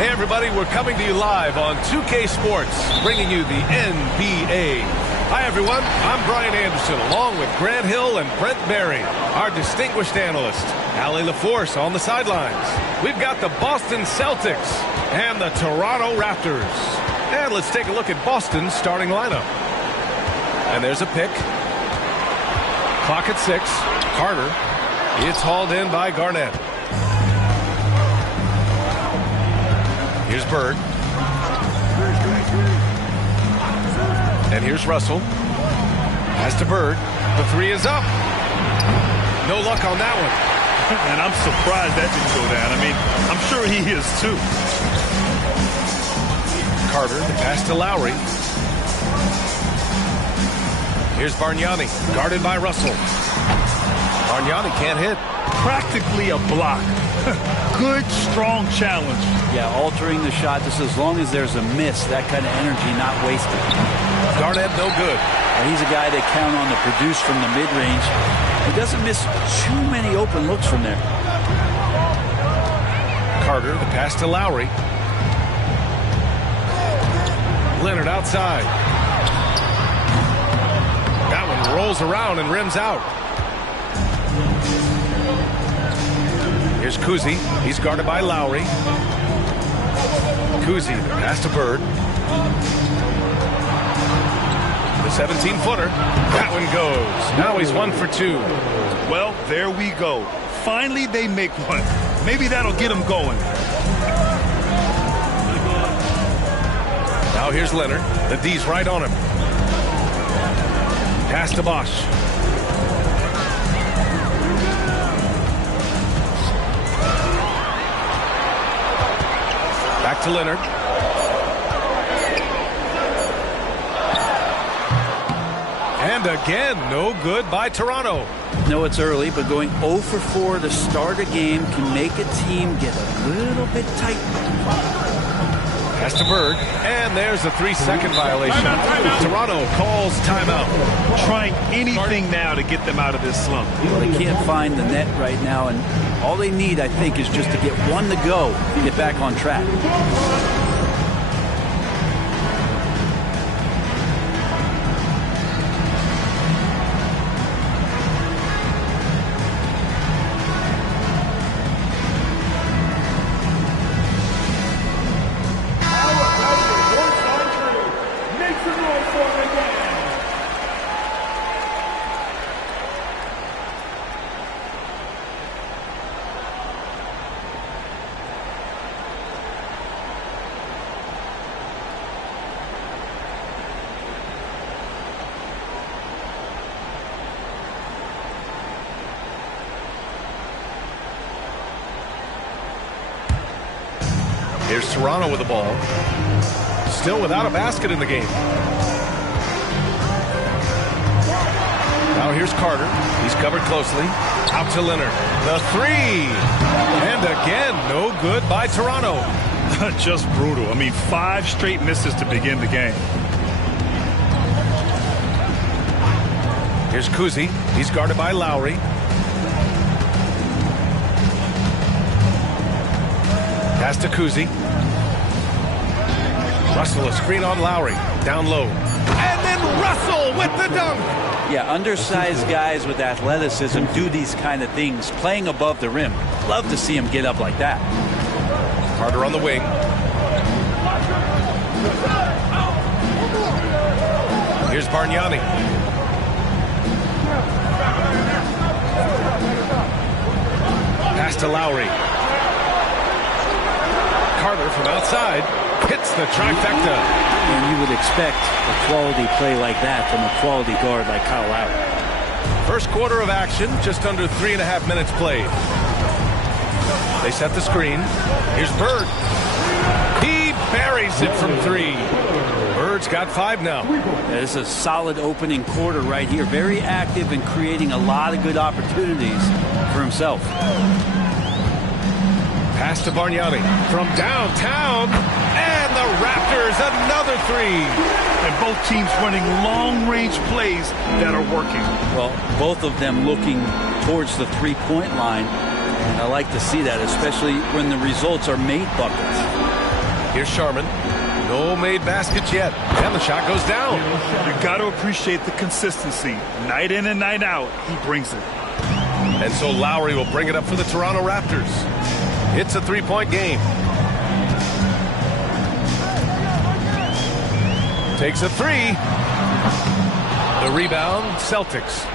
Hey everybody, we're coming to you live on 2K Sports, bringing you the NBA. Hi everyone, I'm Brian Anderson, along with Grant Hill and Brent Barry, our distinguished analyst. Allie LaForce on the sidelines. We've got the Boston Celtics and the Toronto Raptors. And let's take a look at Boston's starting lineup. And there's a pick. Clock at 6. Carter. It's hauled in by Garnett. Here's Bird. And here's Russell. Pass to Bird. The three is up. No luck on that one. And I'm surprised that didn't go down. I mean, I'm sure he is too. Carter, the pass to Lowry. Here's Bargnani, guarded by Russell. Bargnani can't hit. Practically a block. Good, strong challenge. Yeah, altering the shot just as long as there's a miss, that kind of energy not wasted. Garnett, no good. He's a guy they count on to produce from the mid-range. He doesn't miss too many open looks from there. Carter, the pass to Lowry. Leonard outside. That one rolls around and rims out. Here's Kuzi. He's guarded by Lowry. Kuzi, the pass to Bird. The 17-footer. That one goes. Now he's 1 for 2. Well, there we go. Finally, they make one. Maybe that'll get him going. Now here's Leonard. The D's right on him. Pass to Bosch. Back to Leonard. And again, no good by Toronto. No, it's early, but going 0 for 4 to start a game can make a team get a little bit tight. Pass to Bird, and there's a 3-second violation. Timeout. Toronto calls timeout. Trying anything now to get them out of this slump. Well, they can't find the net right now, and all they need, I think, is just to get one to go to get back on track. Here's Toronto with the ball. Still without a basket in the game. Now here's Carter. He's covered closely. Out to Leonard. The three. And again, no good by Toronto. Just brutal. I mean, 5 straight misses to begin the game. Here's Kuzi. He's guarded by Lowry. Pass to Kuzi. Russell, a screen on Lowry. Down low. And then Russell with the dunk. Yeah, undersized guys with athleticism do these kind of things, playing above the rim. Love to see him get up like that. Carter on the wing. Here's Bargnani. Pass to Lowry. Carter from outside hits the trifecta. And you would expect a quality play like that from a quality guard like Kyle Lowry. First quarter of action, just under 3.5 minutes played. They set the screen. Here's Bird. He buries it from 3. Bird's got 5 now. This is a solid opening quarter right here. Very active and creating a lot of good opportunities for himself. Pass to Bargnani from downtown, and the Raptors another 3. And both teams running long-range plays that are working. Well, both of them looking towards the three-point line. And I like to see that, especially when the results are made buckets. Here's Sharman. No made baskets yet. And the shot goes down. You got to appreciate the consistency. Night in and night out, he brings it. And so Lowry will bring it up for the Toronto Raptors. It's a three-point game. Takes a three. The rebound, Celtics.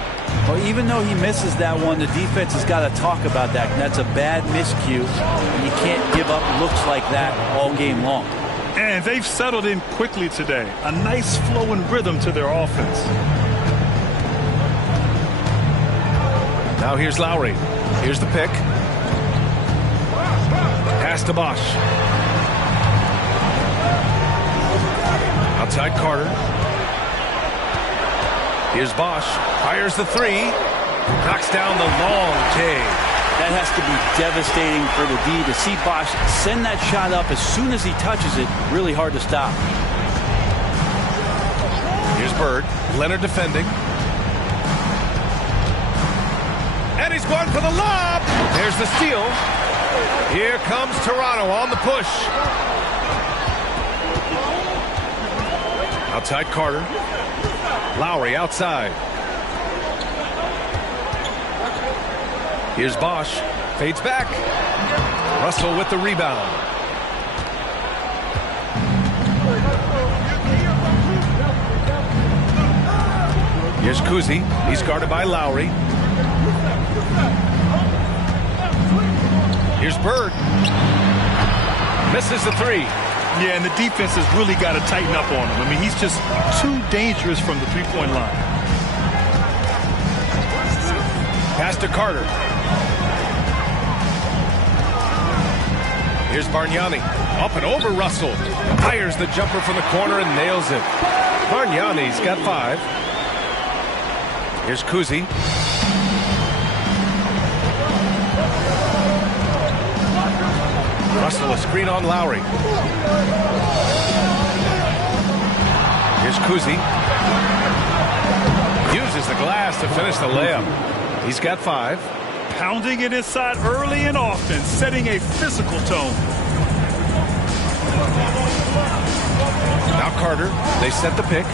Well, even though he misses that one, the defense has got to talk about that. And that's a bad miscue. You can't give up looks like that all game long. And they've settled in quickly today. A nice flow and rhythm to their offense. Now here's Lowry. Here's the pick. Pass to Bosch. Outside Carter. Here's Bosch. Fires the three. Knocks down the long J. That has to be devastating for the D to see Bosch send that shot up as soon as he touches it. Really hard to stop. Here's Bird. Leonard defending. And he's going for the lob. There's the steal. Here comes Toronto on the push. Outside Carter. Lowry outside. Here's Bosch. Fades back. Russell with the rebound. Here's Kuzi. He's guarded by Lowry. Here's Bird. Misses the three. Yeah, and the defense has really got to tighten up on him. I mean, he's just too dangerous from the three-point line. Pass to Carter. Here's Bargnani. Up and over Russell. Fires the jumper from the corner and nails it. Bargnani's got 5. Here's Kuzi. Russell a screen on Lowry. Here's Kuzi. Uses the glass to finish the layup. He's got 5. Pounding it inside early and often, setting a physical tone. Now Carter. They set the pick.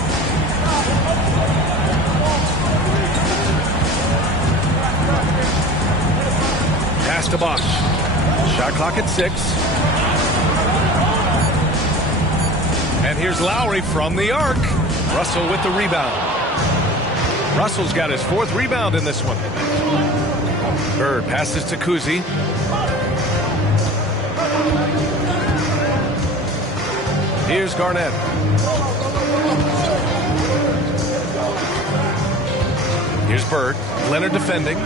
Pass to Bosch. Shot clock at 6. And here's Lowry from the arc. Russell with the rebound. Russell's got his 4th rebound in this one. Bird passes to Kuzi. Here's Garnett. Here's Bird. Leonard defending.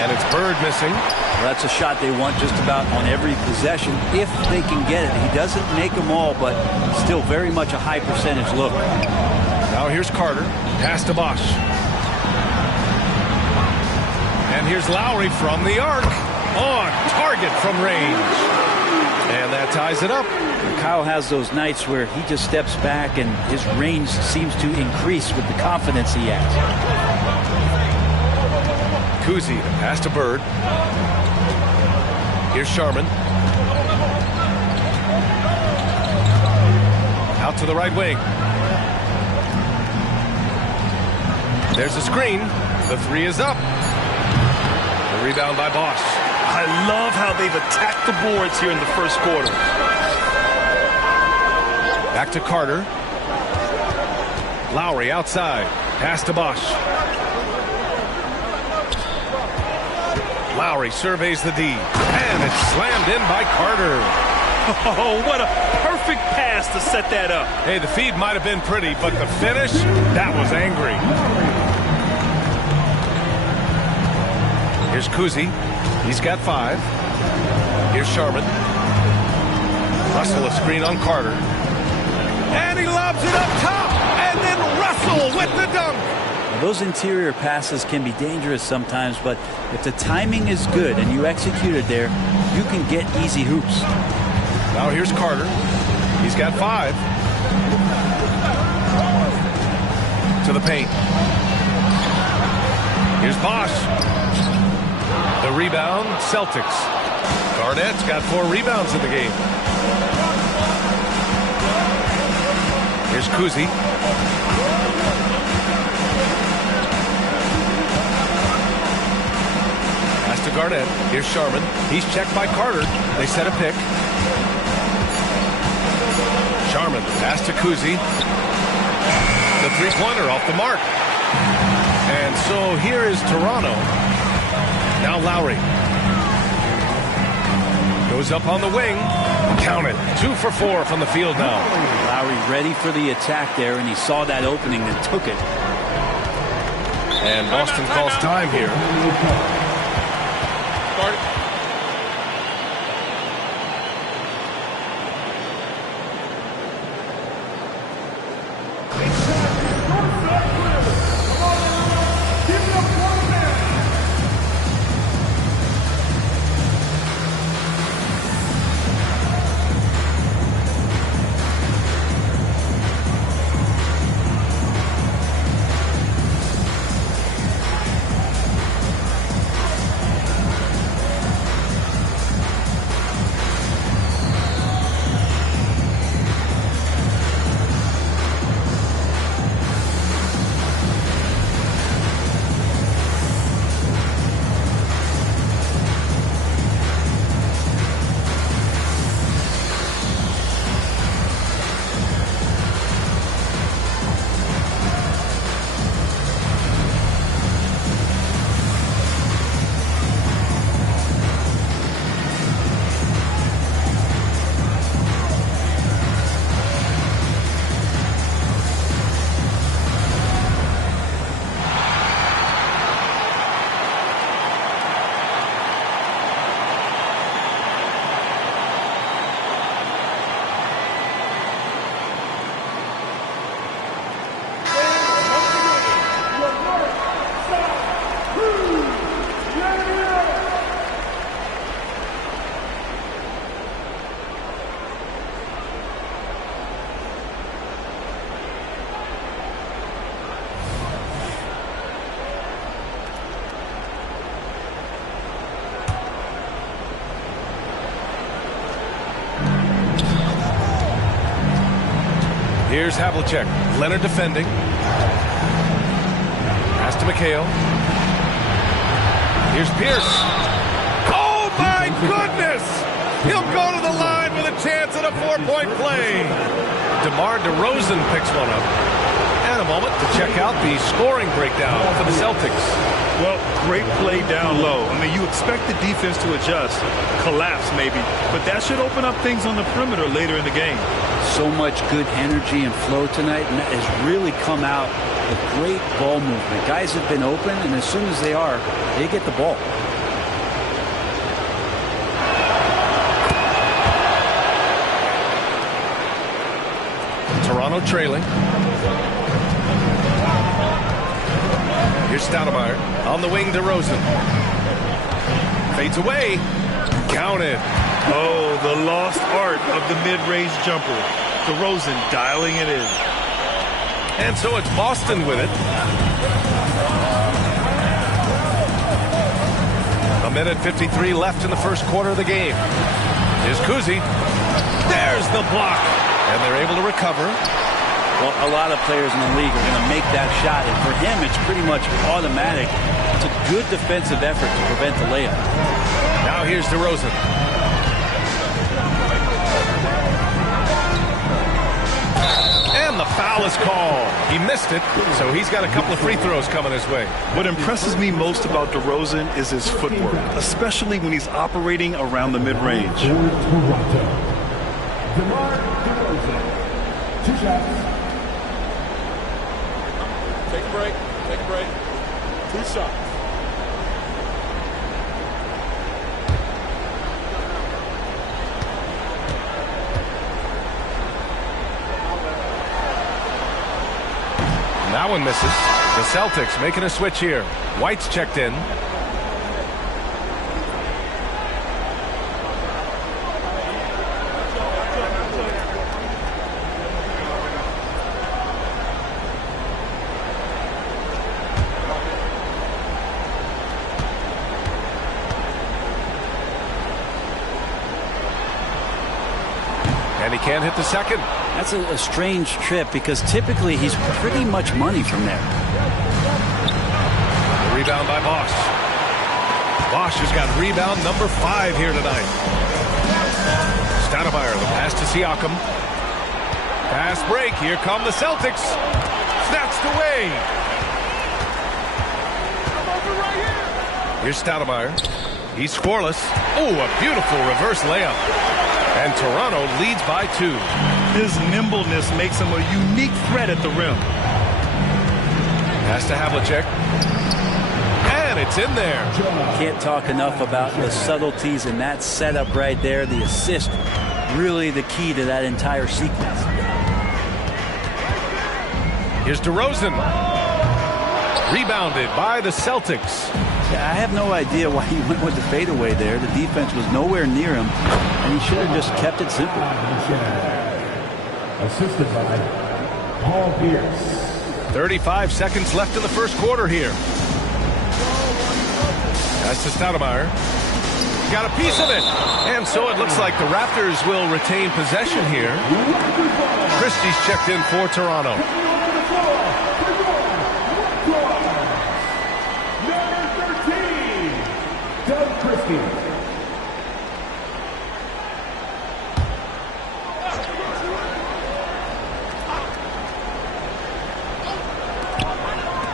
And it's Bird missing. Well, that's a shot they want just about on every possession if they can get it. He doesn't make them all, but still very much a high percentage look. Now here's Carter. Pass to Bosch. And here's Lowry from the arc. On target from range. And that ties it up. Kyle has those nights where he just steps back and his range seems to increase with the confidence he has. Kuzi, the pass to Bird. Here's Sharman. Out to the right wing. There's a screen. The 3 is up. The rebound by Bosch. I love how they've attacked the boards here in the first quarter. Back to Carter. Lowry outside. Pass to Bosch. Lowry surveys the D. And it's slammed in by Carter. Oh, what a perfect pass to set that up. Hey, the feed might have been pretty, but the finish, that was angry. Here's Kuzi. He's got 5. Here's Sharman. Russell a screen on Carter. And he lobs it up top. And then Russell with the dunk. Now, those interior passes can be dangerous sometimes, but if the timing is good and you execute it there, you can get easy hoops. Now here's Carter. He's got 5. To the paint. Here's Bosch. The rebound, Celtics. Garnett's got 4 rebounds in the game. Here's Kuzi. Pass to Garnett. Here's Sharman. He's checked by Carter. They set a pick. Sharman. Pass to Kuzi. The three-pointer off the mark. And so here is Toronto. Now Lowry. Goes up on the wing. Count it. 2 for 4 from the field now. Lowry ready for the attack there, and he saw that opening and took it. And Boston calls time here. Here's Havlicek. Leonard defending. Pass to McHale. Here's Pierce. Oh, my goodness! He'll go to the line with a chance at a 4-point play. DeMar DeRozan picks one up. And a moment to check out the scoring breakdown for the Celtics. Well, great play down low. I mean, you expect the defense to adjust, collapse maybe, but that should open up things on the perimeter later in the game. So much good energy and flow tonight, and that has really come out with great ball movement. Guys have been open, and as soon as they are, they get the ball. Toronto trailing. Here's Stoudemire. On the wing, DeRozan. Fades away. Counted. Oh, the lost art of the mid-range jumper. DeRozan dialing it in. And so it's Boston with it. A minute 53 left in the first quarter of the game. Here's Kuzi. There's the block. And they're able to recover. Well, a lot of players in the league are going to make that shot, and for him, it's pretty much automatic. It's a good defensive effort to prevent the layup. Now here's DeRozan. And the foul is called. He missed it, so he's got a couple of free throws coming his way. What impresses me most about DeRozan is his footwork, especially when he's operating around the mid-range. Take a break. Take a break. 2 shots. And that one misses. The Celtics making a switch here. White's checked in. And he can't hit the second. That's a strange trip because typically he's pretty much money from there. The rebound by Bosch. Bosch has got rebound number 5 here tonight. Stoudemire, the pass to Siakam. Fast break. Here come the Celtics. Snatched away. Here's Stoudemire. He's scoreless. Oh, a beautiful reverse layup. And Toronto leads by 2. His nimbleness makes him a unique threat at the rim. Pass to Havlicek. And it's in there. Can't talk enough about the subtleties in that setup right there. The assist, really the key to that entire sequence. Here's DeRozan. Rebounded by the Celtics. Yeah, I have no idea why he went with the fadeaway there. The defense was nowhere near him, and he should have just kept it simple. Assisted by Paul Pierce. 35 seconds left in the first quarter here. That's to Stoudemire. Got a piece of it. And so it looks like the Raptors will retain possession here. Christie's checked in for Toronto.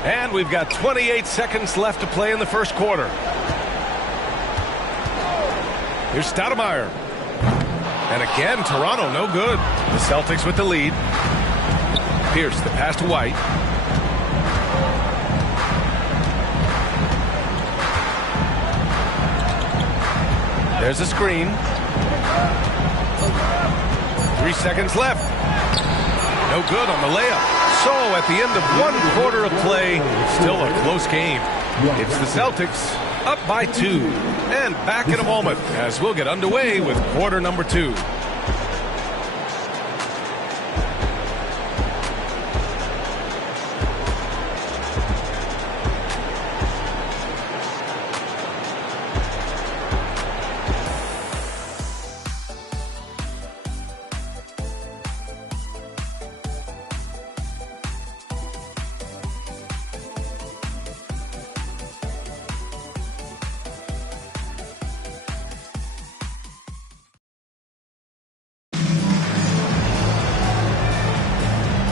And we've got 28 seconds left to play in the first quarter. Here's Stoudemire. And again, Toronto no good. The Celtics with the lead. Pierce, the pass to White. There's a screen. 3 seconds left. No good on the layup. So at the end of 1 quarter of play, still a close game. It's the Celtics up by 2. And back in a moment as we'll get underway with quarter number 2.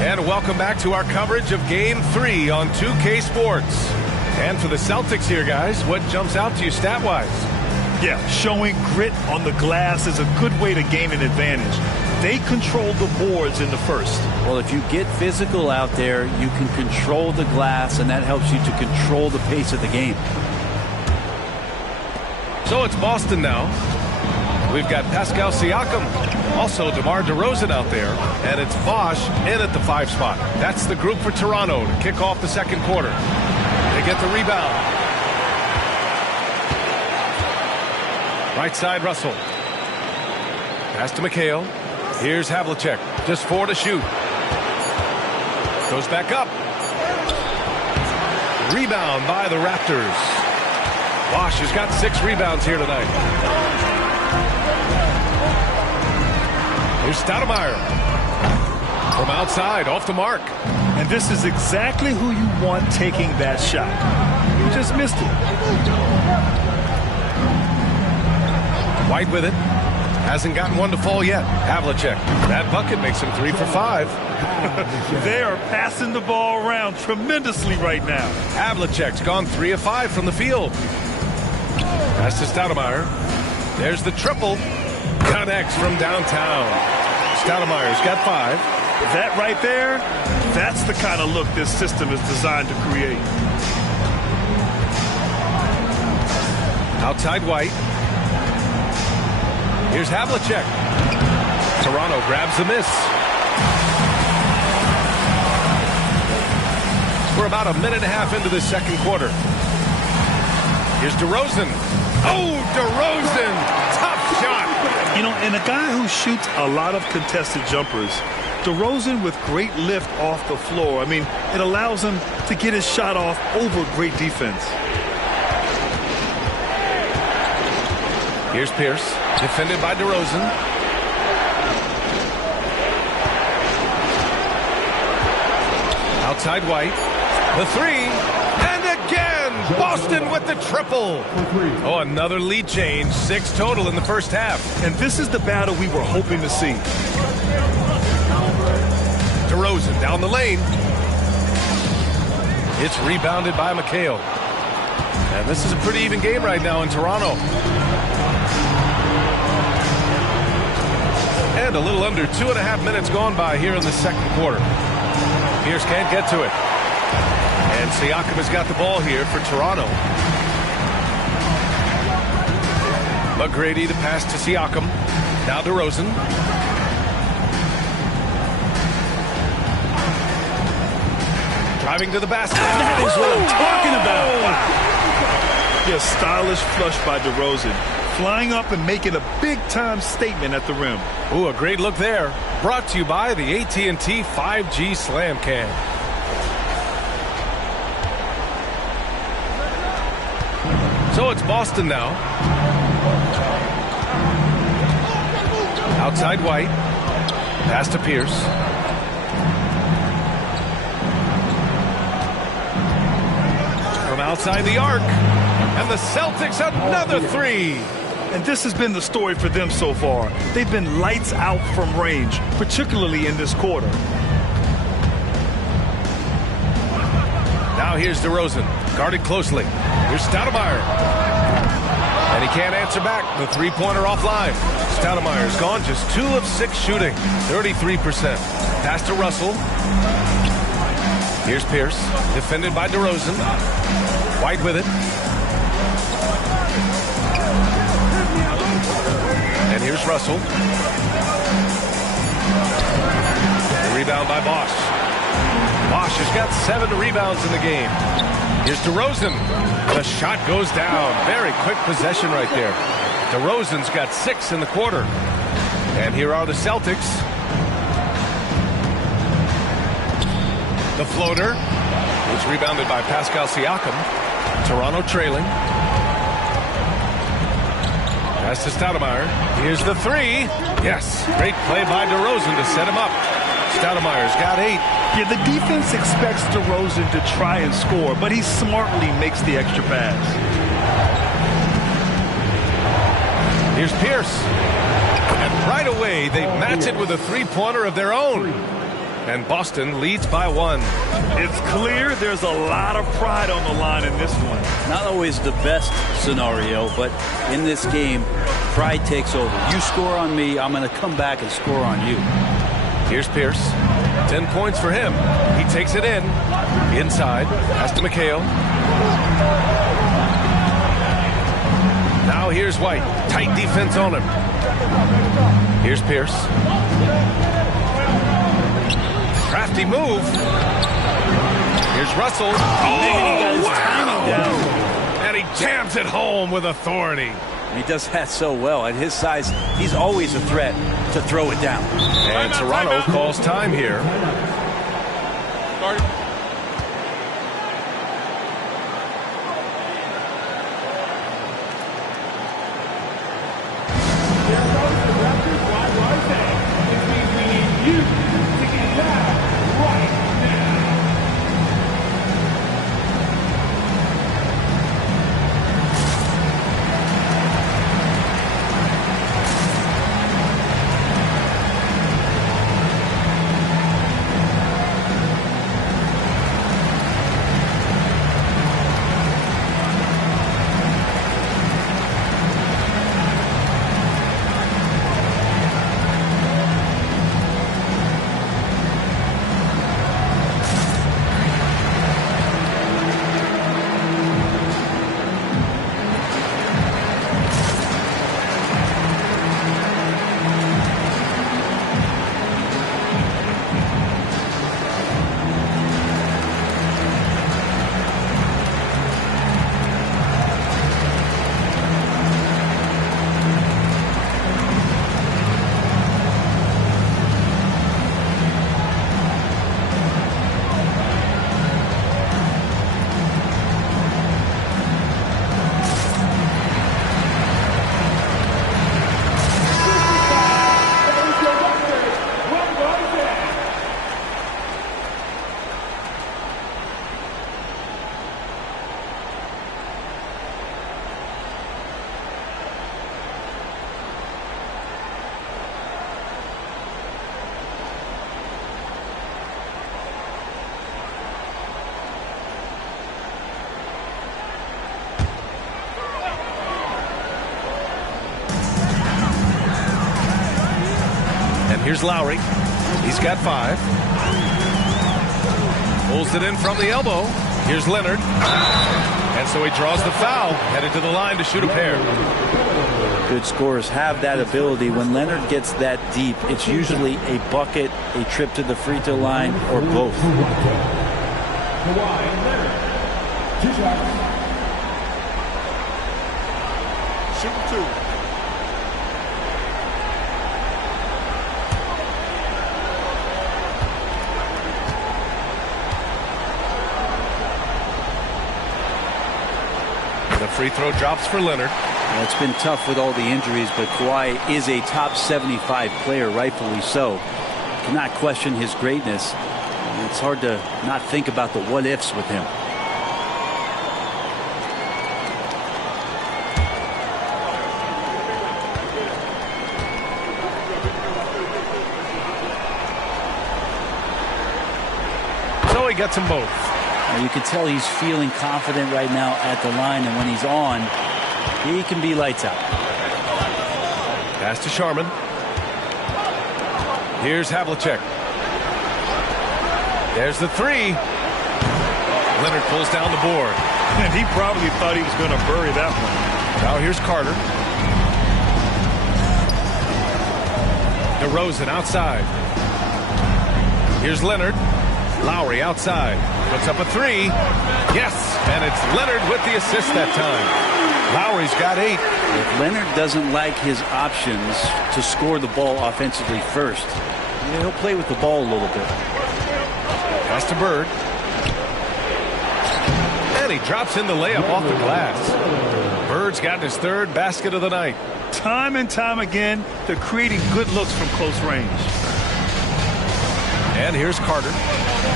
And welcome back to our coverage of Game 3 on 2K Sports. And for the Celtics here, guys, what jumps out to you stat-wise? Yeah, showing grit on the glass is a good way to gain an advantage. They control the boards in the first. Well, if you get physical out there, you can control the glass, and that helps you to control the pace of the game. So it's Boston now. We've got Pascal Siakam, also DeMar DeRozan out there, and it's Bosch in at the 5 spot. That's the group for Toronto to kick off the second quarter. They get the rebound. Right side, Russell. Pass to McHale. Here's Havlicek. Just 4 to shoot. Goes back up. Rebound by the Raptors. Bosch has got 6 rebounds here tonight. Here's Stoudemire. From outside, off the mark. And this is exactly who you want taking that shot. You just missed it. White with it. Hasn't gotten one to fall yet. Havlicek. That bucket makes him 3 for 5. They are passing the ball around tremendously right now. Havlicek's gone 3 of 5 from the field. Pass to Stoudemire. There's the triple. Connects from downtown. Stoudemire's got 5. That right there, that's the kind of look this system is designed to create. Outside White. Here's Havlicek. Toronto grabs the miss. We're about a minute and a half into the second quarter. Here's DeRozan. Oh, DeRozan! Tough shot. You know, and a guy who shoots a lot of contested jumpers, DeRozan with great lift off the floor. I mean, it allows him to get his shot off over great defense. Here's Pierce, defended by DeRozan. Outside White. The three. And again, Boston with the triple. Oh, another lead change. 6 total in the first half. And this is the battle we were hoping to see. DeRozan down the lane. It's rebounded by McHale. And this is a pretty even game right now in Toronto. And a little under 2.5 minutes gone by here in the second quarter. Pierce can't get to it. And Siakam has got the ball here for Toronto. McGrady to pass to Siakam. Now DeRozan. Driving to the basket. That is what I'm talking about. Wow. Yeah, stylish flush by DeRozan. Flying up and making a big-time statement at the rim. Ooh, a great look there. Brought to you by the AT&T 5G Slam Cam. So it's Boston now. Outside White. Pass to Pierce. From outside the arc. And the Celtics another three. And this has been the story for them so far. They've been lights out from range, particularly in this quarter. Now here's DeRozan, guarded closely. Here's Stoudemire. And he can't answer back. The three-pointer offline. Stoudemire's gone just 2 of 6 shooting, 33%. Pass to Russell. Here's Pierce, defended by DeRozan. White with it. And here's Russell. The rebound by Bosch. Bosch has got 7 rebounds in the game. Here's DeRozan. The shot goes down. Very quick possession right there. DeRozan's got 6 in the quarter. And here are the Celtics. The floater was rebounded by Pascal Siakam. Toronto trailing. Pass to Stoudemire. Here's the three. Yes, great play by DeRozan to set him up. Stoudemire's got 8. Yeah, the defense expects DeRozan to try and score, but he smartly makes the extra pass. Here's Pierce. And right away, they match it with a three-pointer of their own. And Boston leads by 1. It's clear there's a lot of pride on the line in this one. Not always the best scenario, but in this game, pride takes over. You score on me, I'm going to come back and score on you. Here's Pierce. 10 points for him. He takes it in. Inside. Pass to McHale. Now here's White. Tight defense on him. Here's Pierce. Crafty move. Here's Russell. Oh, wow! And he jams it home with authority. He does that so well. At his size, he's always a threat to throw it down. And Toronto calls time here. Start. And here's Lowry. He's got 5. Pulls it in from the elbow. Here's Leonard. And so he draws the foul, headed to the line to shoot a pair. Good scorers have that ability. When Leonard gets that deep, it's usually a bucket, a trip to the free throw line, or both. Shooting 2. The free throw drops for Leonard. Well, it's been tough with all the injuries, but Kawhi is a top 75 player, rightfully so. Cannot question his greatness. It's hard to not think about the what ifs with him. So he gets them both. You can tell he's feeling confident right now at the line, and when he's on, he can be lights out. Pass to Sharman. Here's Havlicek. There's the 3. Leonard pulls down the board. And he probably thought he was going to bury that one. Now here's Carter. DeRozan outside. Here's Leonard. Lowry outside. Puts up a 3. Yes, and it's Leonard with the assist that time. Lowry's got 8. If Leonard doesn't like his options to score the ball offensively first, he'll play with the ball a little bit. Pass to Bird. And he drops in the layup off the glass. Bird's gotten his 3rd basket of the night. Time and time again, they're creating good looks from close range. And here's Carter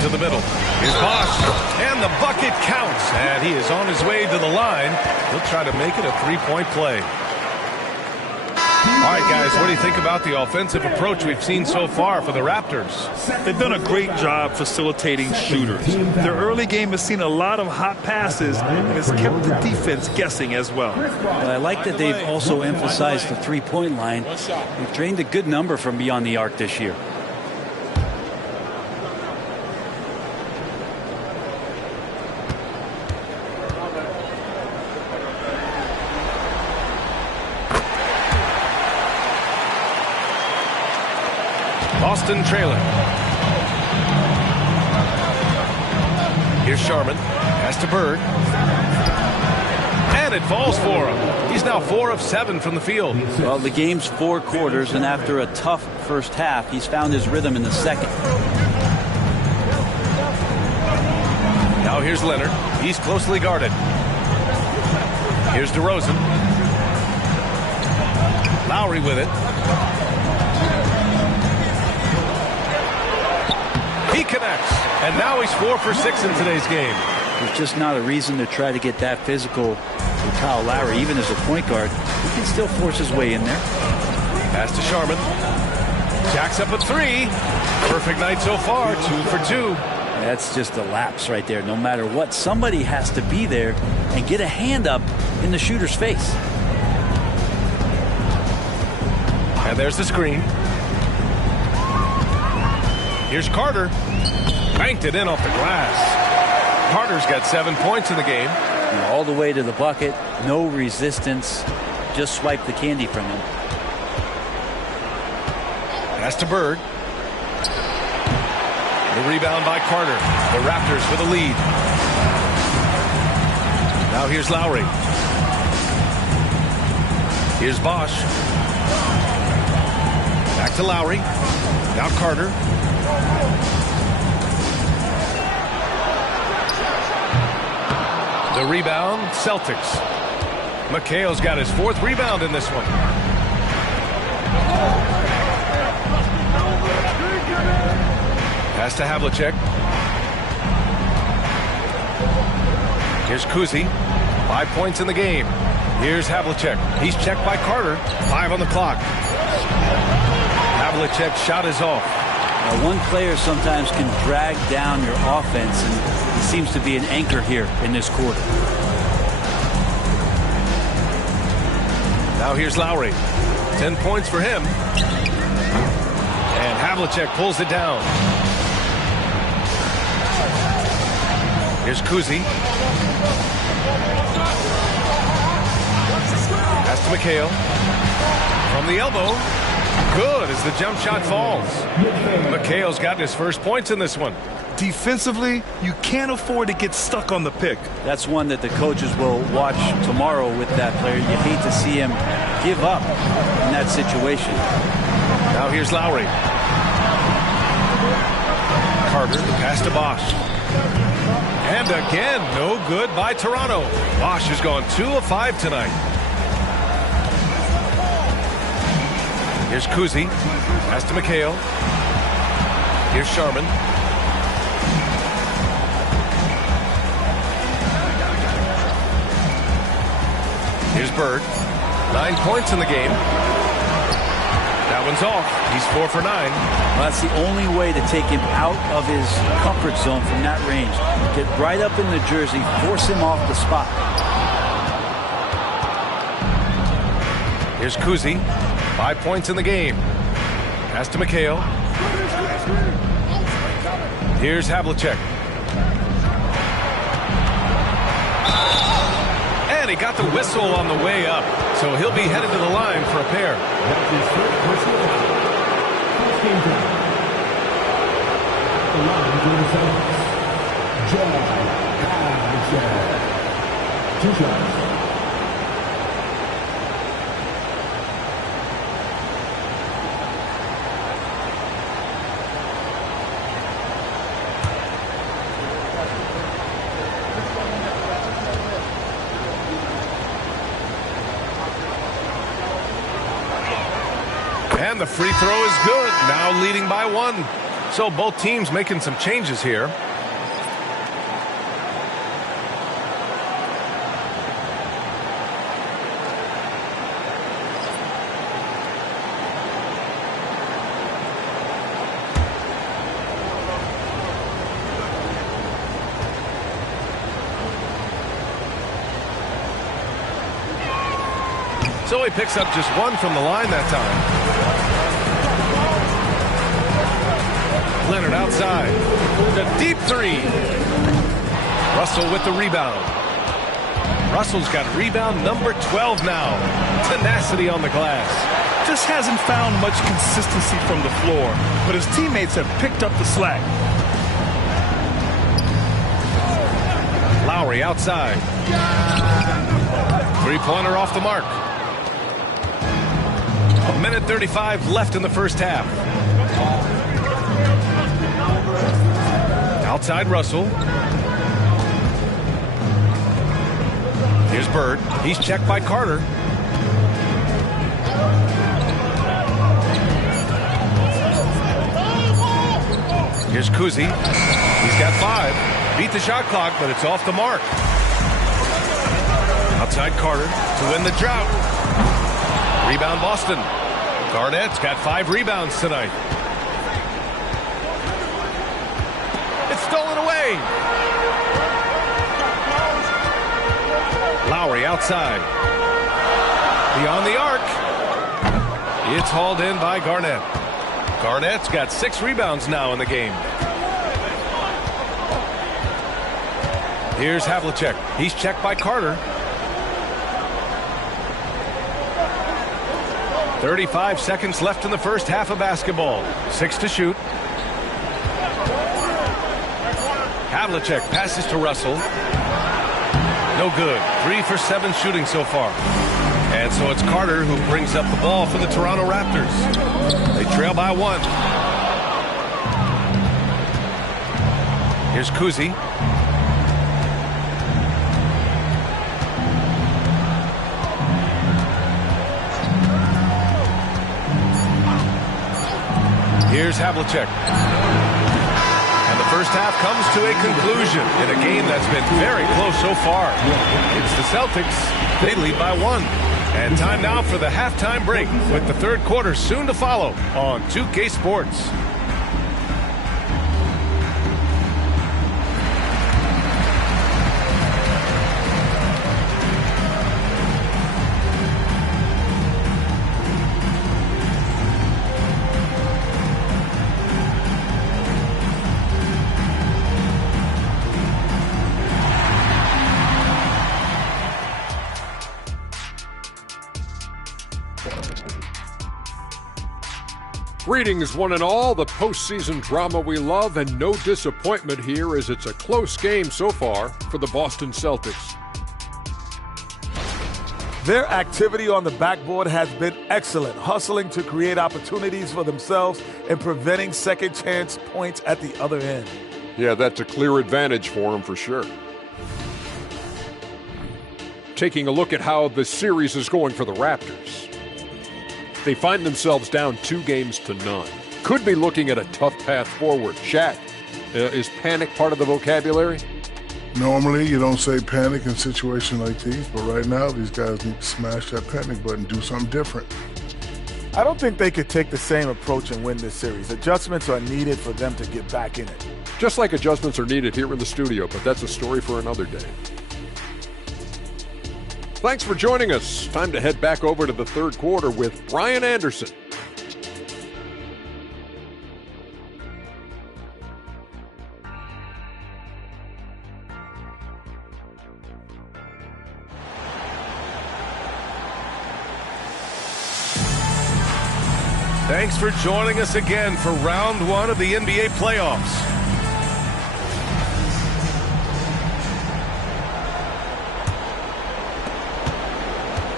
to the middle. Here's Bosch. And the bucket counts. And he is on his way to the line. He'll try to make it a 3-point play. All right, guys, what do you think about the offensive approach we've seen so far for the Raptors? They've done a great job facilitating shooters. Their early game has seen a lot of hot passes and has kept the defense guessing as well. But I like that they've also emphasized the three-point line. They've drained a good number from beyond the arc this year. Boston trailing. Here's Sharman. Pass to Bird. And it falls for him. He's now 4 of 7 from the field. Well, the game's 4 quarters, and after a tough first half, he's found his rhythm in the second. Now here's Leonard. He's closely guarded. Here's DeRozan. Lowry with it. He connects, and now he's 4 for 6 in today's game. There's just not a reason to try to get that physical with Kyle Lowry, even as a point guard. He can still force his way in there. Pass to Sharman. Jacks up a 3. Perfect night so far, 2 for 2. That's just a lapse right there. No matter what, somebody has to be there and get a hand up in the shooter's face. And there's the screen. Here's Carter. Banked it in off the glass. Carter's got 7 points in the game. And all the way to the bucket. No resistance. Just swipe the candy from him. Pass to Bird. The rebound by Carter. The Raptors with a lead. Now here's Lowry. Here's Bosch. Back to Lowry. Now Carter. The rebound, Celtics. McHale's got his 4th rebound in this one. Pass to Havlicek. Here's Kuzi. 5 points in the game. Here's Havlicek. He's checked by Carter. 5 on the clock. Havlicek's shot is off. Now, one player sometimes can drag down your offense, and he seems to be an anchor here in this quarter. Now here's Lowry. 10 points for him. Havlicek pulls it down. Here's Kuzi. Pass to McHale. From the elbow. Good as the jump shot falls. McHale's gotten his first points in this one. Defensively, you can't afford to get stuck on the pick. That's one that the coaches will watch tomorrow with that player. You hate to see him give up in that situation. Now here's Lowry. Carter, pass to Bosch. And again, no good by Toronto. Bosch has gone 2 of 5 tonight. Here's Kuzi. Pass to McHale. Here's Sharman. Here's Bird. 9 points in the game. That one's off. He's 4 for 9. Well, that's the only way to take him out of his comfort zone from that range. Get right up in the jersey, force him off the spot. Here's Kuzi. 5 points in the game. Pass to McHale. Here's Havlicek. And he got the whistle on the way up, so he'll be headed to the line for a pair. That's his first personal foul. First game down. The line for the Celtics. Havlicek. 2 shots. And the free throw is good. Now leading by 1. So both teams making some changes here. So he picks up just 1 from the line that time. Leonard outside. The deep 3. Russell with the rebound. Russell's got rebound number 12 now. Tenacity on the glass. Just hasn't found much consistency from the floor, but his teammates have picked up the slack. Lowry outside. 3-pointer off the mark. 1:35 left in the first half. Outside Russell. Here's Bird. He's checked by Carter. Here's Kuzi. He's got 5. Beat the shot clock, but it's off the mark. Outside Carter to win the drought. Rebound Boston. Garnett's got 5 rebounds tonight. It's stolen away. Lowry outside. Beyond the arc. It's hauled in by Garnett. Garnett's got 6 rebounds now in the game. Here's Havlicek. He's checked by Carter. 35 seconds left in the first half of basketball. 6 to shoot. Havlicek passes to Russell. No good. 3 for 7 shooting so far. And so it's Carter who brings up the ball for the Toronto Raptors. They trail by 1. Here's Kuzi. Here's Havlicek. And the first half comes to a conclusion in a game that's been very close so far. It's the Celtics. They lead by 1. And time now for the halftime break with the third quarter soon to follow on 2K Sports. Greetings, one and all. The postseason drama we love, and no disappointment here as it's a close game so far for the Boston Celtics. Their activity on the backboard has been excellent, hustling to create opportunities for themselves and preventing second chance points at the other end. Yeah, that's a clear advantage for them for sure. Taking a look at how the series is going for the Raptors. They find themselves down 2-0. Could be looking at a tough path forward. Shaq, is panic part of the vocabulary? Normally, you don't say panic in situations like these, but right now, these guys need to smash that panic button, do something different. I don't think they could take the same approach and win this series. Adjustments are needed for them to get back in it. Just like adjustments are needed here in the studio, but that's a story for another day. Thanks for joining us. Time to head back over to the third quarter with Brian Anderson. Thanks for joining us again for round one of the NBA playoffs.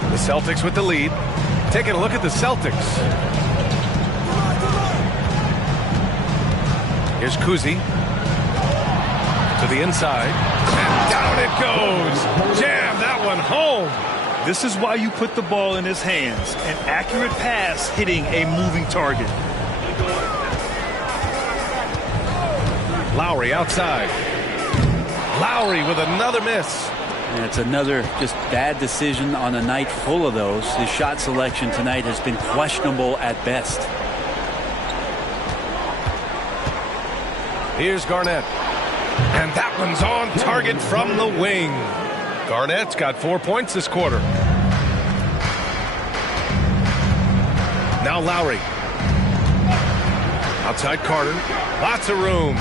The Celtics with the lead. Taking a look at the Celtics. Here's Kuzi. To the inside. And down it goes. Jam that one home. This is why you put the ball in his hands. An accurate pass hitting a moving target. Lowry outside. Lowry with another miss. And it's another just bad decision on a night full of those. His shot selection tonight has been questionable at best. Here's Garnett. And that one's on target from the wing. Garnett's got 4 points this quarter. Now Lowry. Outside Carter. Lots of room.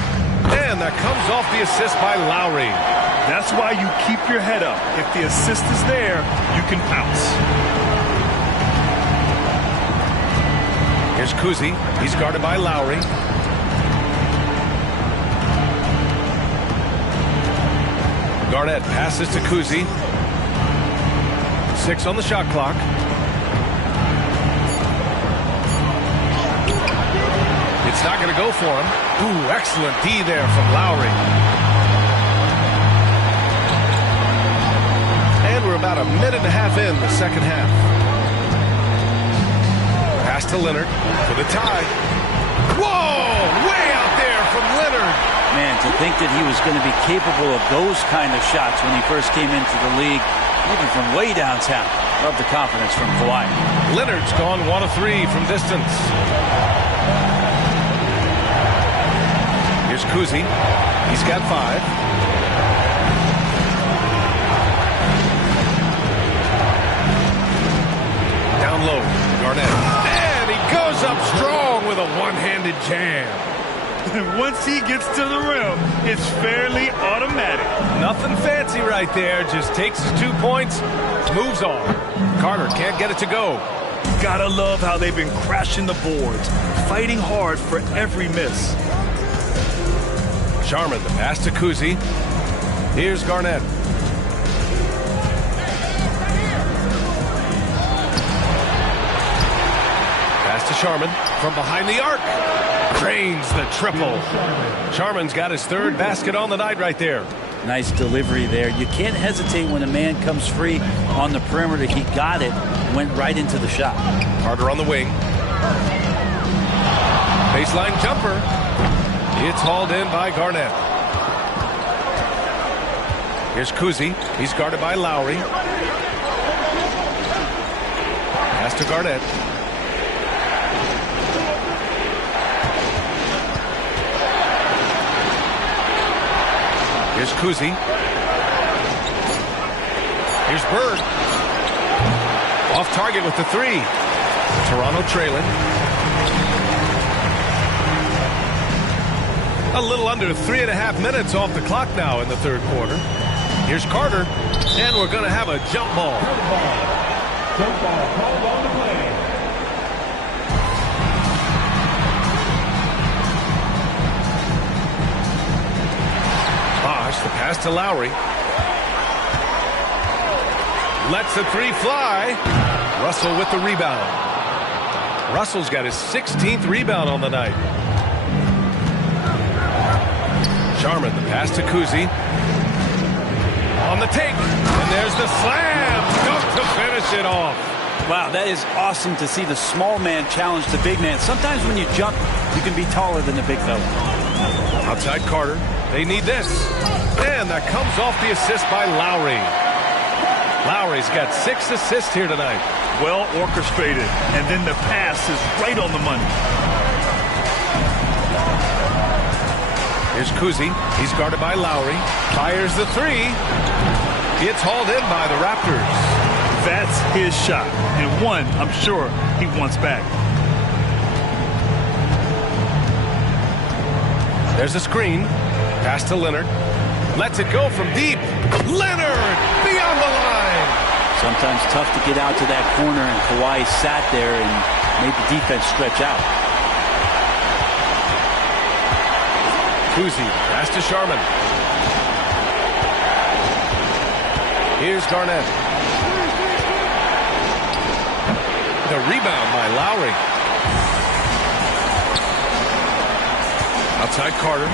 And that comes off the assist by Lowry. That's why you keep your head up. If the assist is there, you can pounce. Here's Kuzi. He's guarded by Lowry. Garnett passes to Kuzi. 6 on the shot clock. It's not going to go for him. Ooh, excellent D there from Lowry. And we're about a minute and a half in the second half. Pass to Leonard for the tie. Whoa! Way out there from Leonard. Man, to think that he was going to be capable of those kind of shots when he first came into the league, even from way downtown. Love the confidence from Kawhi. Leonard's gone 1 of 3 from distance. Here's Kuzi. He's got 5. Down low, Garnett. And he goes up strong with a one-handed jam. And once he gets to the rim, it's fairly automatic. Nothing fancy right there. Just takes his 2 points, moves on. Carter can't get it to go. Gotta love how they've been crashing the boards, fighting hard for every miss. Sharman, the pass to Kuzi. Here's Garnett. Pass to Sharman from behind the arc. Cranes the triple. Sharman's got his 3rd basket on the night right there. Nice delivery there. You can't hesitate when a man comes free on the perimeter. He got it, went right into the shot. Carter on the wing. Baseline jumper. It's hauled in by Garnett. Here's Kuzi. He's guarded by Lowry. Pass to Garnett. Here's Kuzi. Here's Bird. Off target with the 3. Toronto trailing. A little under 3.5 minutes off the clock now in the third quarter. Here's Carter, and we're going to have a jump ball. Jump ball called on the play. Pass to Lowry. Lets the three fly. Russell with the rebound. Russell's got his 16th rebound on the night. Sharman, the pass to Kuzi. On the take. And there's the slam. Dunk to finish it off. Wow, that is awesome to see the small man challenge the big man. Sometimes when you jump, you can be taller than the big fella. Outside Carter. They need this. And that comes off the assist by Lowry. Lowry's got 6 assists here tonight. Well orchestrated. And then the pass is right on the money. Here's Kuzi. He's guarded by Lowry. Fires the three. It's hauled in by the Raptors. That's his shot. And one, I'm sure, he wants back. There's a screen. Pass to Leonard. Lets it go from deep. Leonard beyond the line. Sometimes tough to get out to that corner, and Kawhi sat there and made the defense stretch out. Kuzi, pass to Sharman. Here's Garnett. The rebound by Lowry. Outside Carter.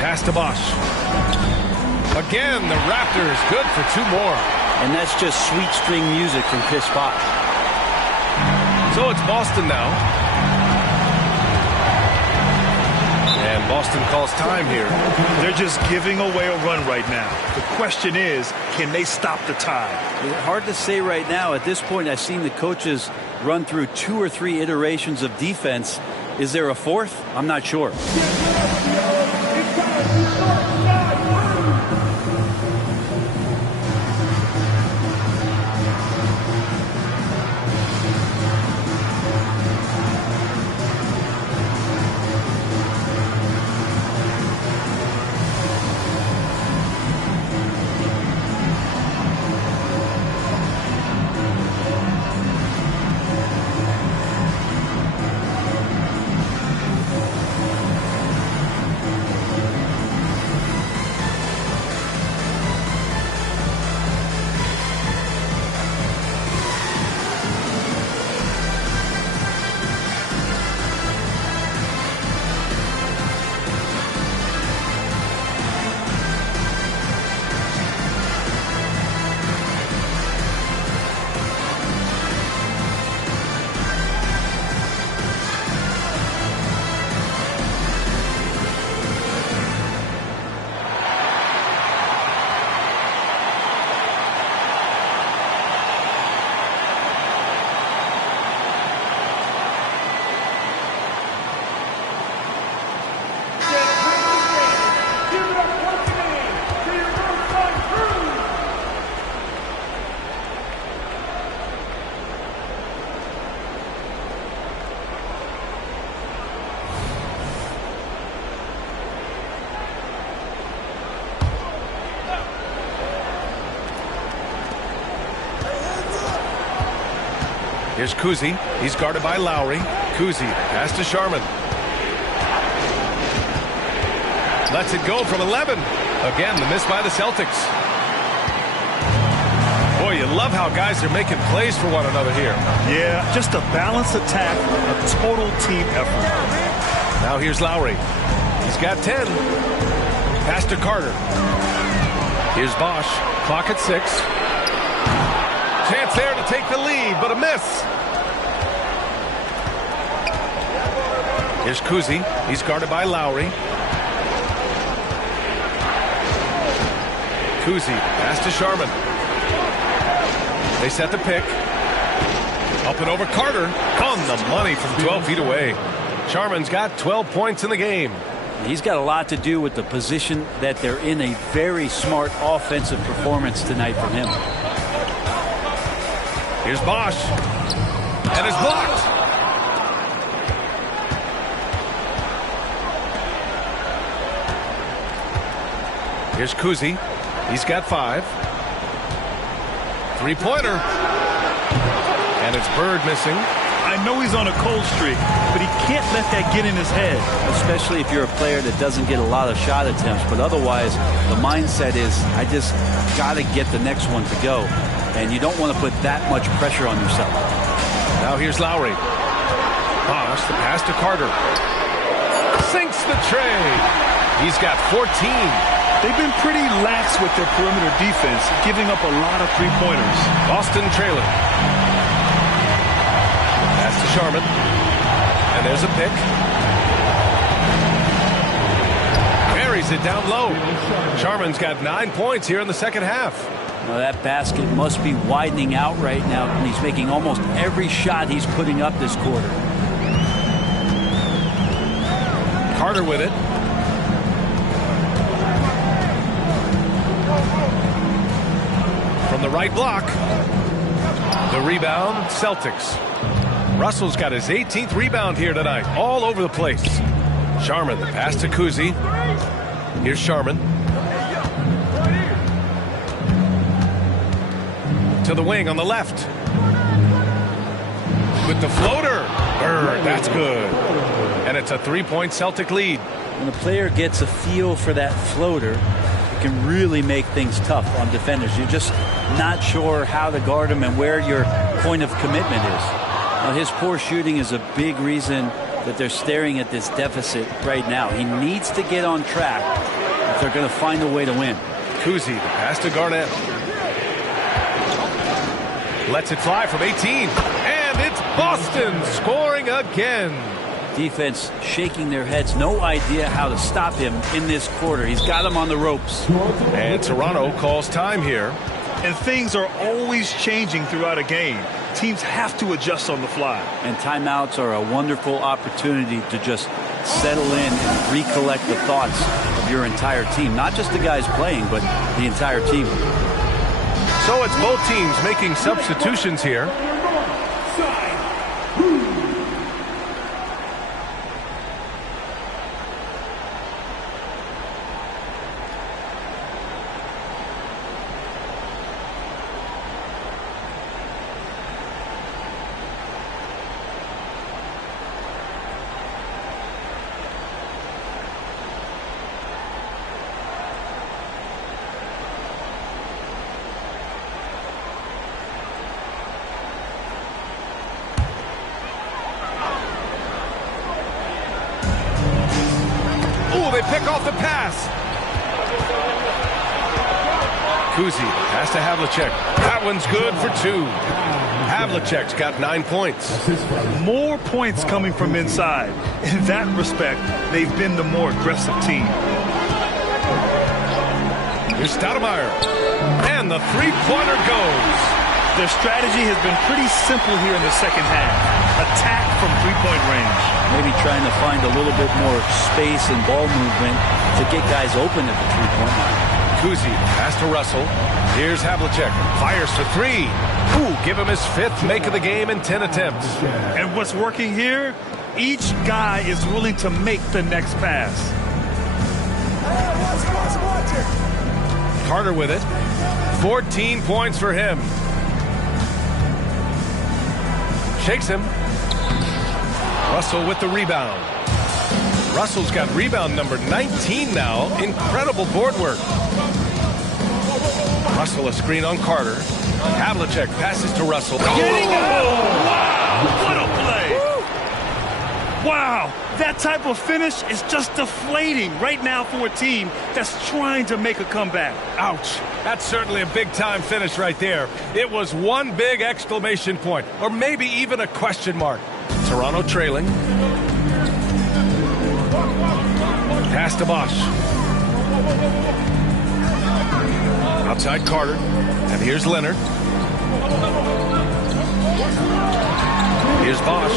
Pass to Bosch. Again, the Raptors good for 2 more. And that's just sweet string music from Chris Bosh. So it's Boston now. And Boston calls time here. They're just giving away a run right now. The question is, can they stop the tide? Hard to say right now. At this point, I've seen the coaches run through 2 or 3 iterations of defense. Is there a 4th? I'm not sure. Here's Kuzi. He's guarded by Lowry. Kuzi, pass to Sharman. Lets it go from 11. Again, the miss by the Celtics. Boy, you love how guys are making plays for one another here. Yeah, just a balanced attack, a total team effort. Now here's Lowry. He's got 10. Pass to Carter. Here's Bosch. Clock at 6. Chance there to take the lead, but a miss. Here's Kuzi. He's guarded by Lowry. Kuzi, pass to Sharman. They set the pick. Up and over Carter. On the money from 12 feet away. Sharman's got 12 points in the game. He's got a lot to do with the position that they're in. A very smart offensive performance tonight from him. Here's Bosch. And it's blocked. Here's Kuzi. He's got 5. Three-pointer. And it's Bird missing. I know he's on a cold streak, but he can't let that get in his head. Especially if you're a player that doesn't get a lot of shot attempts. But otherwise, the mindset is, I just got to get the next one to go. And you don't want to put that much pressure on yourself. Now here's Lowry. Bosh, the pass to Carter. Sinks the tray. He's got 14. They've been pretty lax with their perimeter defense, giving up a lot of three-pointers. Boston trailing. Pass to Sharman. And there's a pick. Buries it down low. Sharman's got 9 points here in the second half. Now that basket must be widening out right now, and he's making almost every shot he's putting up this quarter. Carter with it. From the right block. The rebound, Celtics. Russell's got his 18th rebound here tonight, all over the place. Sharman, the pass to Kuzi. Here's Sharman. To the wing on the left. With the floater. Bird, that's good. And it's a 3-point Celtic lead. When a player gets a feel for that floater, it can really make things tough on defenders. You're just not sure how to guard him and where your point of commitment is. Now, his poor shooting is a big reason that they're staring at this deficit right now. He needs to get on track if they're going to find a way to win. Kuzi, the pass to Garnett. Lets it fly from 18. And it's Boston scoring again. Defense shaking their heads. No idea how to stop him in this quarter. He's got him on the ropes. And Toronto calls time here. And things are always changing throughout a game. Teams have to adjust on the fly. And timeouts are a wonderful opportunity to just settle in and recollect the thoughts of your entire team. Not just the guys playing, but the entire team. So it's both teams making substitutions here. Pick off the pass. Kuzi, pass to Havlicek. That one's good for 2. Havlicek's got 9 points. More points coming from inside. In that respect, they've been the more aggressive team. Here's Stoudemire. And the three-pointer goes. Their strategy has been pretty simple here in the second half. Attack from three-point range. Maybe trying to find a little bit more space and ball movement to get guys open at the three-point line. Kuzi, pass to Russell. Here's Havlicek. Fires for 3. Ooh, give him his 5th make of the game in 10 attempts. And what's working here? Each guy is willing to make the next pass. Carter with it. 14 points for him. Shakes him. Russell with the rebound. Russell's got rebound number 19 now. Incredible board work. Russell a screen on Carter. Havlicek passes to Russell. Getting out! Wow! What a play! Wow! That type of finish is just deflating right now for a team that's trying to make a comeback. Ouch. That's certainly a big-time finish right there. It was one big exclamation point, or maybe even a question mark. Toronto trailing. Pass to Bosh. Outside Carter. And here's Leonard. Here's Bosh.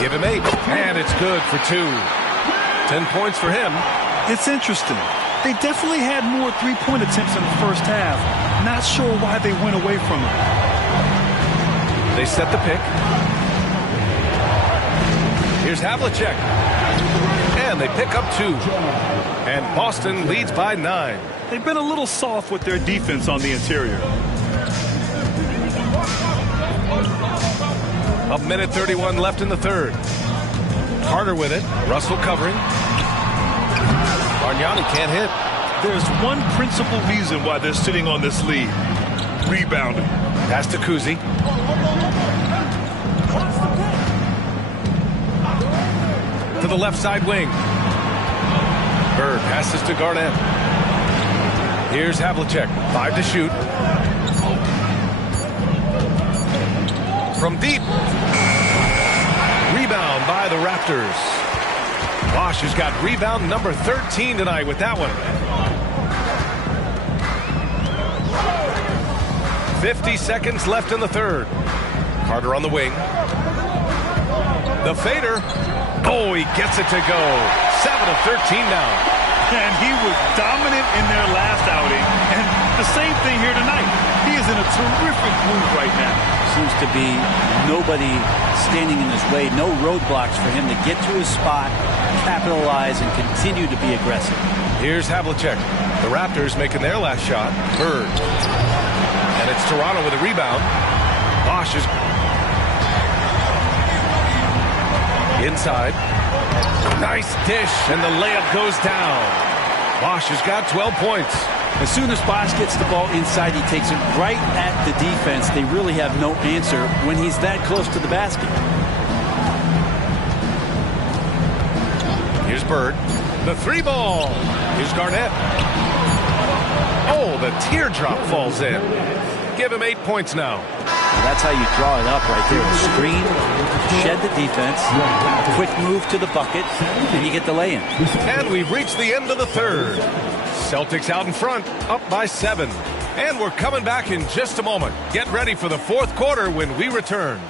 Give him 8. And it's good for 2. 10 points for him. It's interesting. They definitely had more three-point attempts in the first half. Not sure why they went away from it. They set the pick. Here's Havlicek. And they pick up 2. And Boston leads by 9. They've been a little soft with their defense on the interior. A minute 31 left in the third. Carter with it. Russell covering. Bargnani can't hit. There's one principal reason why they're sitting on this lead. Rebounding. Pass to Kuzi. To the left side wing. Bird passes to Garnett. Here's Havlicek. 5 to shoot. From deep. Rebound by the Raptors. Bosch has got rebound number 13 tonight with that one. 50 seconds left in the third. Carter on the wing. The fader. Oh, he gets it to go. 7 of 13 now. And he was dominant in their last outing. And the same thing here tonight. He is in a terrific move right now. Seems to be nobody standing in his way. No roadblocks for him to get to his spot, capitalize, and continue to be aggressive. Here's Havlicek. The Raptors making their last shot. Bird. And it's Toronto with a rebound. Bosch is inside. Nice dish, and the layup goes down. Bosch has got 12 points. As soon as Bosch gets the ball inside, he takes it right at the defense. They really have no answer when he's that close to the basket. Here's Bird. The 3 ball. Here's Garnett. Oh, the teardrop falls in. Give him 8 points now. Well, that's how you draw it up right there. A screen, shed the defense, a quick move to the bucket, and you get the lay-in. And we've reached the end of the third. Celtics out in front, up by 7. And we're coming back in just a moment. Get ready for the fourth quarter when we return.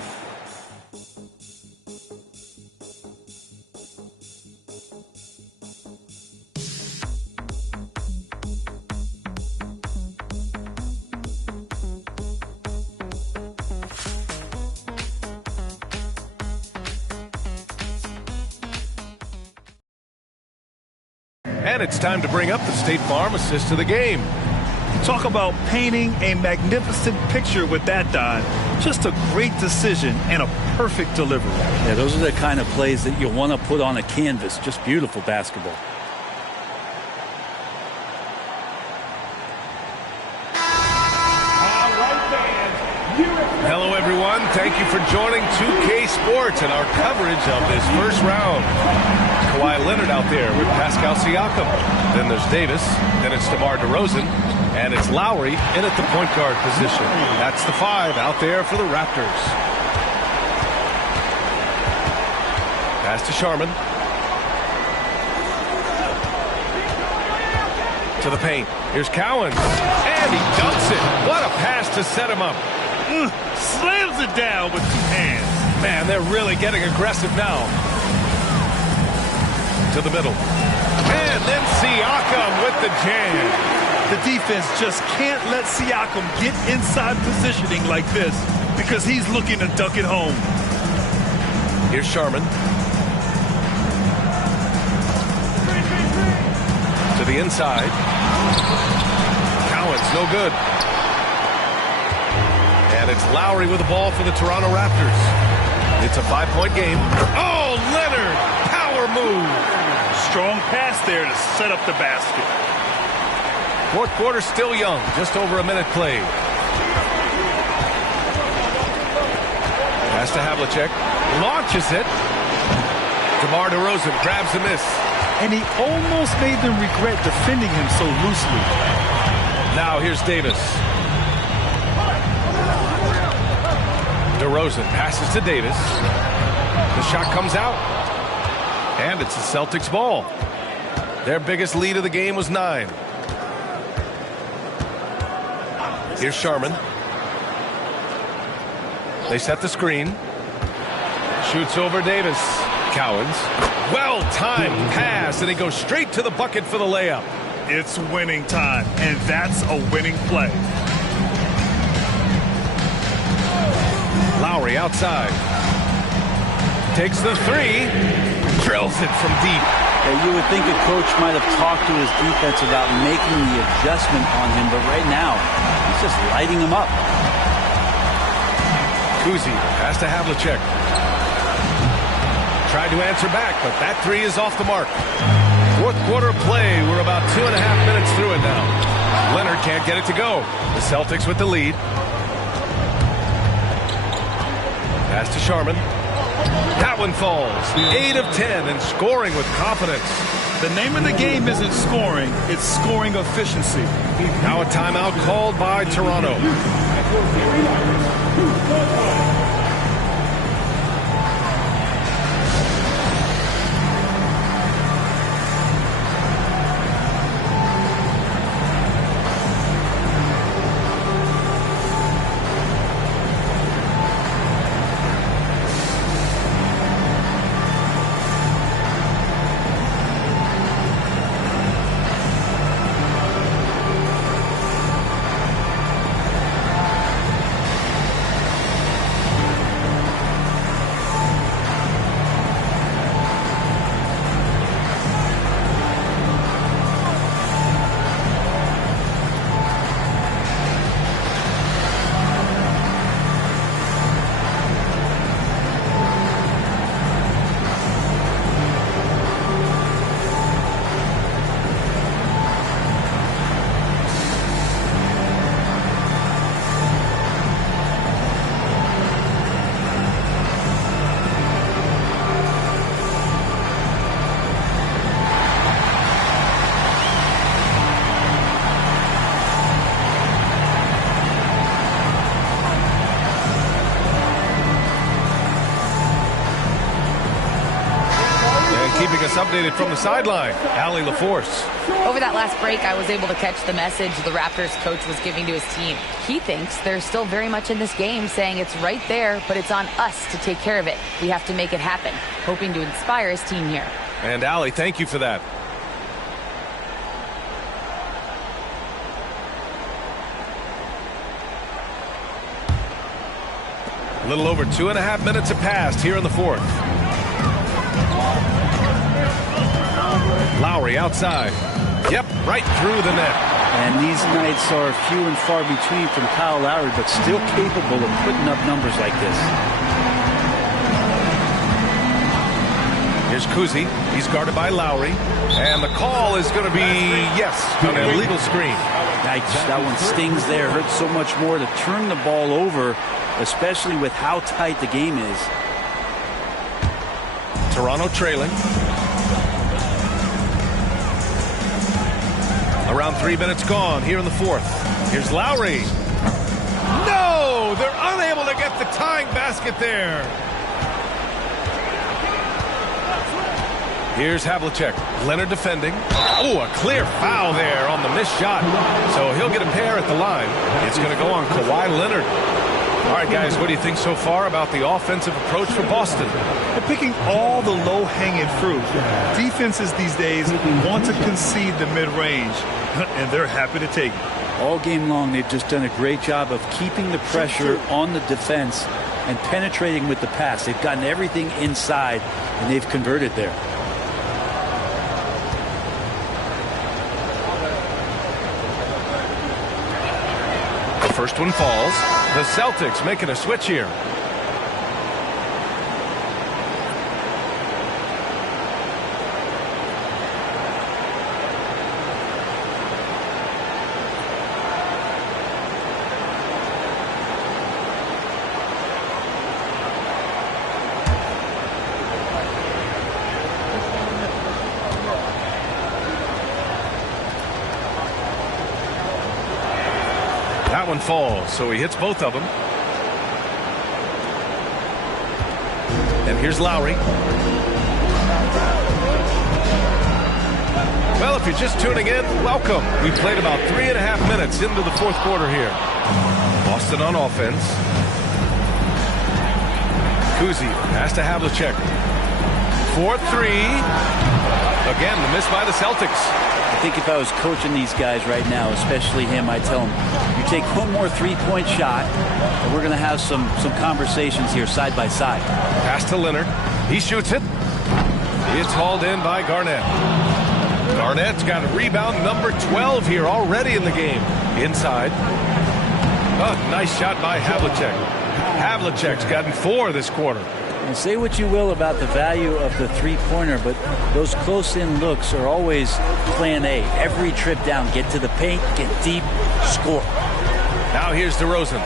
And it's time to bring up the State Farm assist to the game. Talk about painting a magnificent picture with that, Don. Just a great decision and a perfect delivery. Yeah, those are the kind of plays that you want to put on a canvas. Just beautiful basketball. Hello, everyone. Thank you for joining 2K Sports and our coverage of this first round. Kawhi Leonard out there with Pascal Siakam. Then there's Davis. Then it's DeMar DeRozan. And it's Lowry in at the point guard position. That's the 5 out there for the Raptors. Pass to Sharman. To the paint. Here's Cowan. And he dumps it. What a pass to set him up. Slams it down with 2 hands. Man, they're really getting aggressive now. To the middle. And then Siakam with the jam. The defense just can't let Siakam get inside positioning like this because he's looking to dunk it home. Here's Sharman. To the inside. Cowan's no good. And it's Lowry with the ball for the Toronto Raptors. It's a 5-point game. Oh, Leonard! Power move! Strong pass there to set up the basket. Fourth quarter still young. Just over a minute played. Pass to Havlicek. Launches it. DeMar DeRozan grabs the miss. And he almost made them regret defending him so loosely. Now here's Davis. DeRozan passes to Davis. The shot comes out. And it's the Celtics ball. Their biggest lead of the game was 9. Here's Sharman. They set the screen. Shoots over Davis. Cowens. Well-timed pass, and he goes straight to the bucket for the layup. It's winning time, and that's a winning play. Lowry outside. Takes the 3. Drills it from deep. Yeah, you would think a coach might have talked to his defense about making the adjustment on him, but right now, he's just lighting him up. Kuzi has to Havlicek. Tried to answer back, but that three is off the mark. Fourth quarter play. We're about 2.5 minutes through it now. Leonard can't get it to go. The Celtics with the lead. Pass to Sharman. That one falls. 8 of 10 and scoring with confidence. The name of the game isn't scoring, it's scoring efficiency. Now a timeout called by Toronto. Keeping us updated from the sideline, Allie LaForce. Over that last break, I was able to catch the message the Raptors coach was giving to his team. He thinks they're still very much in this game, saying it's right there, but it's on us to take care of it. We have to make it happen, hoping to inspire his team here. And Allie, thank you for that. A little over 2.5 minutes have passed here in the fourth. Lowry outside. Yep, right through the net. And these nights are few and far between from Kyle Lowry, but still capable of putting up numbers like this. Here's Kuzi. He's guarded by Lowry. And the call is going to be, yes, an illegal screen. Yikes, that one stings there. Hurts so much more to turn the ball over, especially with how tight the game is. Toronto trailing. Around 3 minutes gone here in the fourth. Here's Lowry. No! They're unable to get the tying basket there. Here's Havlicek. Leonard defending. Oh, a clear foul there on the missed shot. So he'll get a pair at the line. It's going to go on Kawhi Leonard. All right, guys, what do you think so far about the offensive approach for Boston? They're picking all the low-hanging fruit. Defenses these days want to concede the mid-range, and they're happy to take it. All game long, they've just done a great job of keeping the pressure on the defense and penetrating with the pass. They've gotten everything inside, and they've converted there. The first one falls. The Celtics making a switch here. That one falls, so he hits both of them. And here's Lowry. Well, if you're just tuning in, welcome. We played about 3.5 minutes into the fourth quarter here. Boston on offense. Kuzi has to Havlicek. 4-3. Again, the miss by the Celtics. I think if I was coaching these guys right now, especially him, I'd tell him, you take one more three-point shot, and we're going to have some conversations here side by side. Pass to Leonard. He shoots it. It's hauled in by Garnett. Garnett's got a rebound number 12 here already in the game. Inside. Oh, nice shot by Havlicek. Havlicek's gotten 4 this quarter. And say what you will about the value of the three-pointer, but those close-in looks are always plan A. Every trip down, get to the paint, get deep, score. Now here's DeRozan.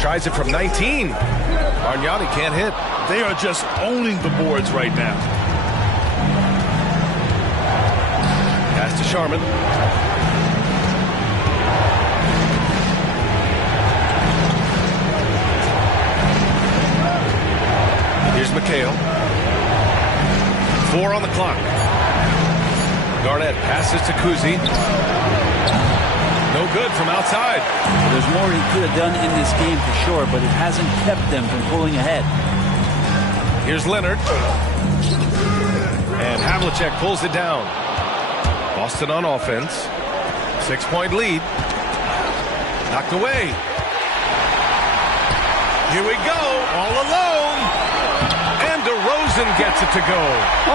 Tries it from 19. Bargnani can't hit. They are just owning the boards right now. Pass to Sharman. Here's McHale. 4 on the clock. Garnett passes to Kuzi. No good from outside. There's more he could have done in this game for sure, but it hasn't kept them from pulling ahead. Here's Leonard. And Havlicek pulls it down. Boston on offense. 6-point lead. Knocked away. Here we go. All alone. And DeRozan gets it to go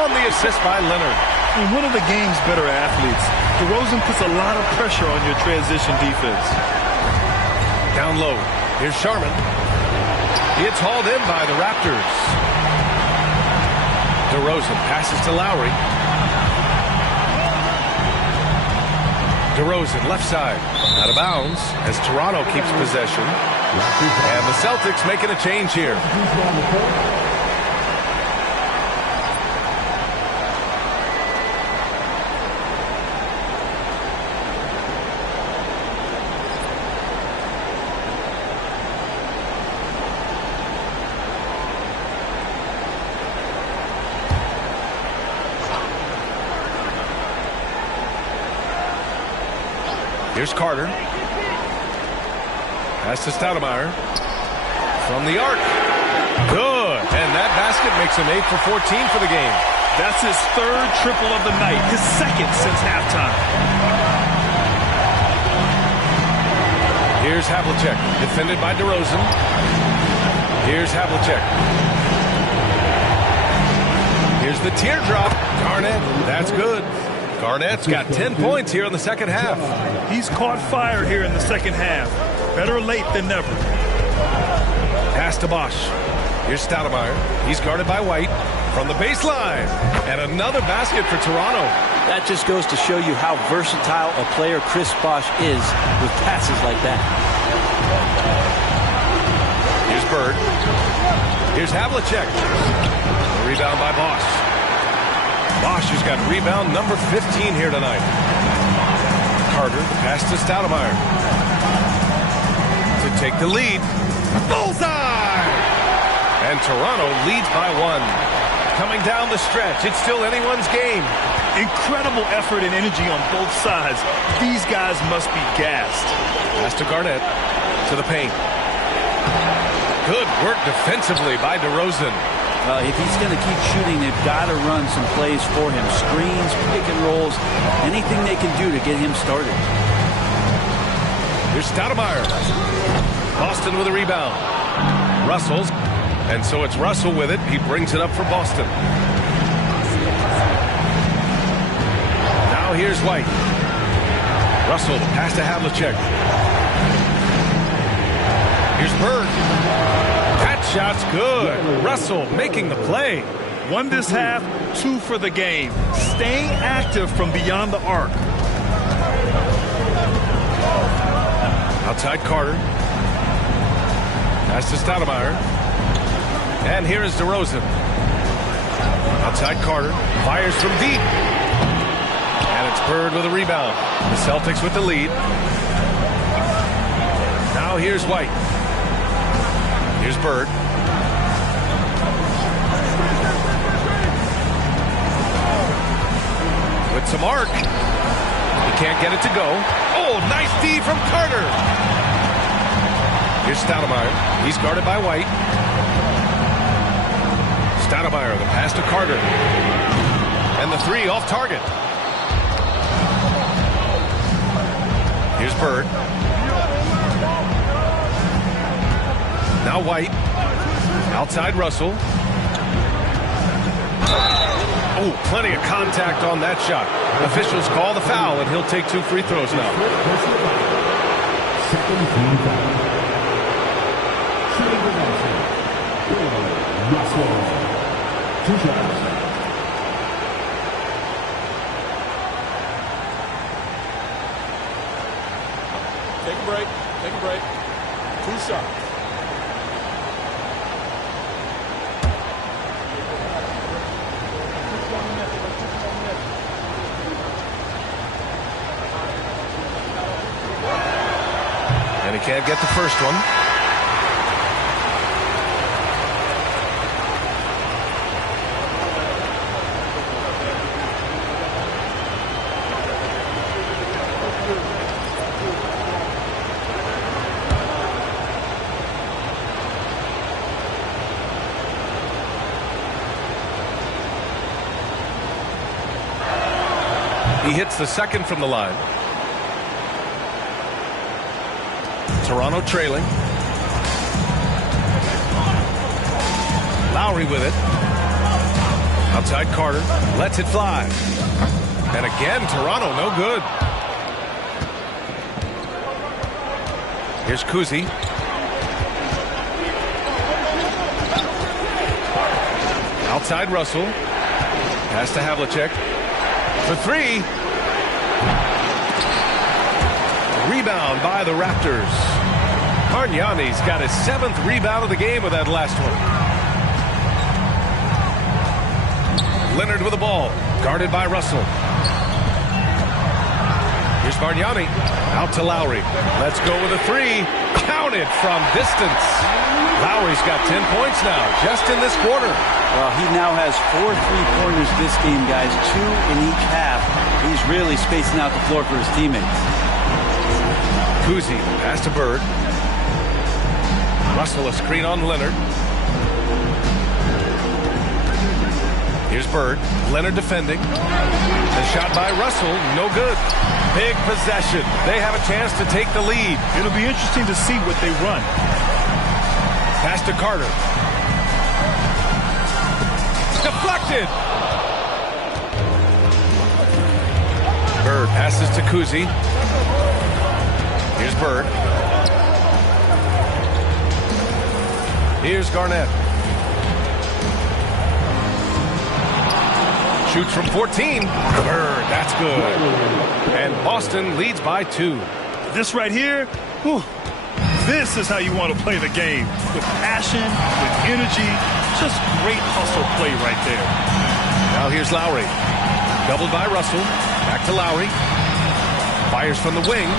on the assist by Leonard. And one of the game's better athletes. DeRozan puts a lot of pressure on your transition defense. Down low. Here's Sharman. It's hauled in by the Raptors. DeRozan passes to Lowry. DeRozan left side. Out of bounds as Toronto keeps possession. And the Celtics making a change here. Here's Carter. Pass to Stoudemire. From the arc. Good. And that basket makes him 8 for 14 for the game. That's his 3rd triple of the night. His 2nd since halftime. Here's Havlicek. Defended by DeRozan. Here's Havlicek. Here's the teardrop. Garnett. That's good. Garnett's got 10 points here in the second half. He's caught fire here in the second half. Better late than never. Pass to Bosch. Here's Stoudemire. He's guarded by White from the baseline. And another basket for Toronto. That just goes to show you how versatile a player Chris Bosch is with passes like that. Here's Bird. Here's Havlicek. Rebound by Bosch. Bosch has got rebound number 15 here tonight. Carter, pass to Stoudemire. To take the lead. Bullseye! And Toronto leads by 1. Coming down the stretch, it's still anyone's game. Incredible effort and energy on both sides. These guys must be gassed. Pass to Garnett. To the paint. Good work defensively by DeRozan. If he's going to keep shooting, they've got to run some plays for him. Screens, pick and rolls, anything they can do to get him started. Here's Stoudemire. Boston with a rebound. Russell's. And so it's Russell with it. He brings it up for Boston. Now here's White. Russell, the pass to Havlicek. Here's Bird. That shot's good. Russell making the play. 1 this half, 2 for the game. Staying active from beyond the arc. Outside Carter. Pass to Stoudemire. And here is DeRozan. Outside Carter. Fires from deep. And it's Bird with a rebound. The Celtics with the lead. Now here's White. Here's Bird. With some arc. He can't get it to go. Oh, nice D from Carter. Here's Stoudemire. He's guarded by White. Stoudemire, the pass to Carter. And the 3 off target. Here's Bird. Now White. Outside Russell. Oh, plenty of contact on that shot. Officials call the foul, and he'll take 2 free throws now. Russell. 2 shots. Take a break. Take a break. 2 shots. And he can't get the first one. He hits the second from the line. Toronto trailing. Lowry with it. Outside Carter. Lets it fly. And again, Toronto no good. Here's Kuzi. Outside Russell. Pass to Havlicek. For 3. Rebound by the Raptors. Bargnani's got his 7th rebound of the game with that last one. Leonard with the ball. Guarded by Russell. Here's Bargnani. Out to Lowry. Let's go with a 3. Counted from distance. Lowry's got 10 points now, just in this quarter. Well, he now has 4 3-pointers this game, guys. 2 in each half. He's really spacing out the floor for his teammates. Kuzi, pass to Bird. Russell, a screen on Leonard. Here's Bird. Leonard defending. The shot by Russell, no good. Big possession. They have a chance to take the lead. It'll be interesting to see what they run. Pass to Carter. Deflected. Bird passes to Kuzi. Here's Bird. Here's Garnett. Shoots from 14. Bird, that's good. And Boston leads by 2. This right here, whew, this is how you want to play the game. With passion, with energy, just great hustle play right there. Now here's Lowry. Doubled by Russell. Back to Lowry. Fires from the wing.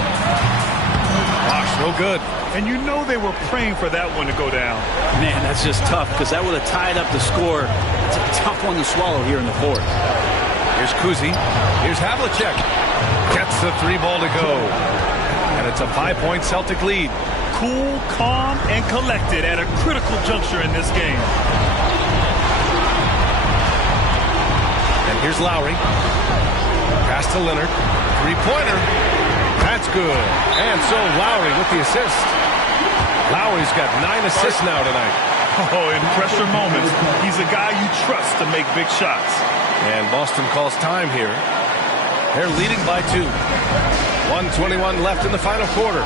Gosh, no good. And you know they were praying for that one to go down. Man, that's just tough because that would have tied up the score. It's a tough one to swallow here in the 4th. Here's Kuzi. Here's Havlicek. Gets the 3 ball to go. And it's a 5-point Celtic lead. Cool, calm, and collected at a critical juncture in this game. And here's Lowry. Pass to Leonard. 3-pointer. That's good. And so Lowry with the assist. Lowry's got 9 assists now tonight. Oh, in pressure moments, he's a guy you trust to make big shots. And Boston calls time here. They're leading by 2. 1:21 left in the final quarter.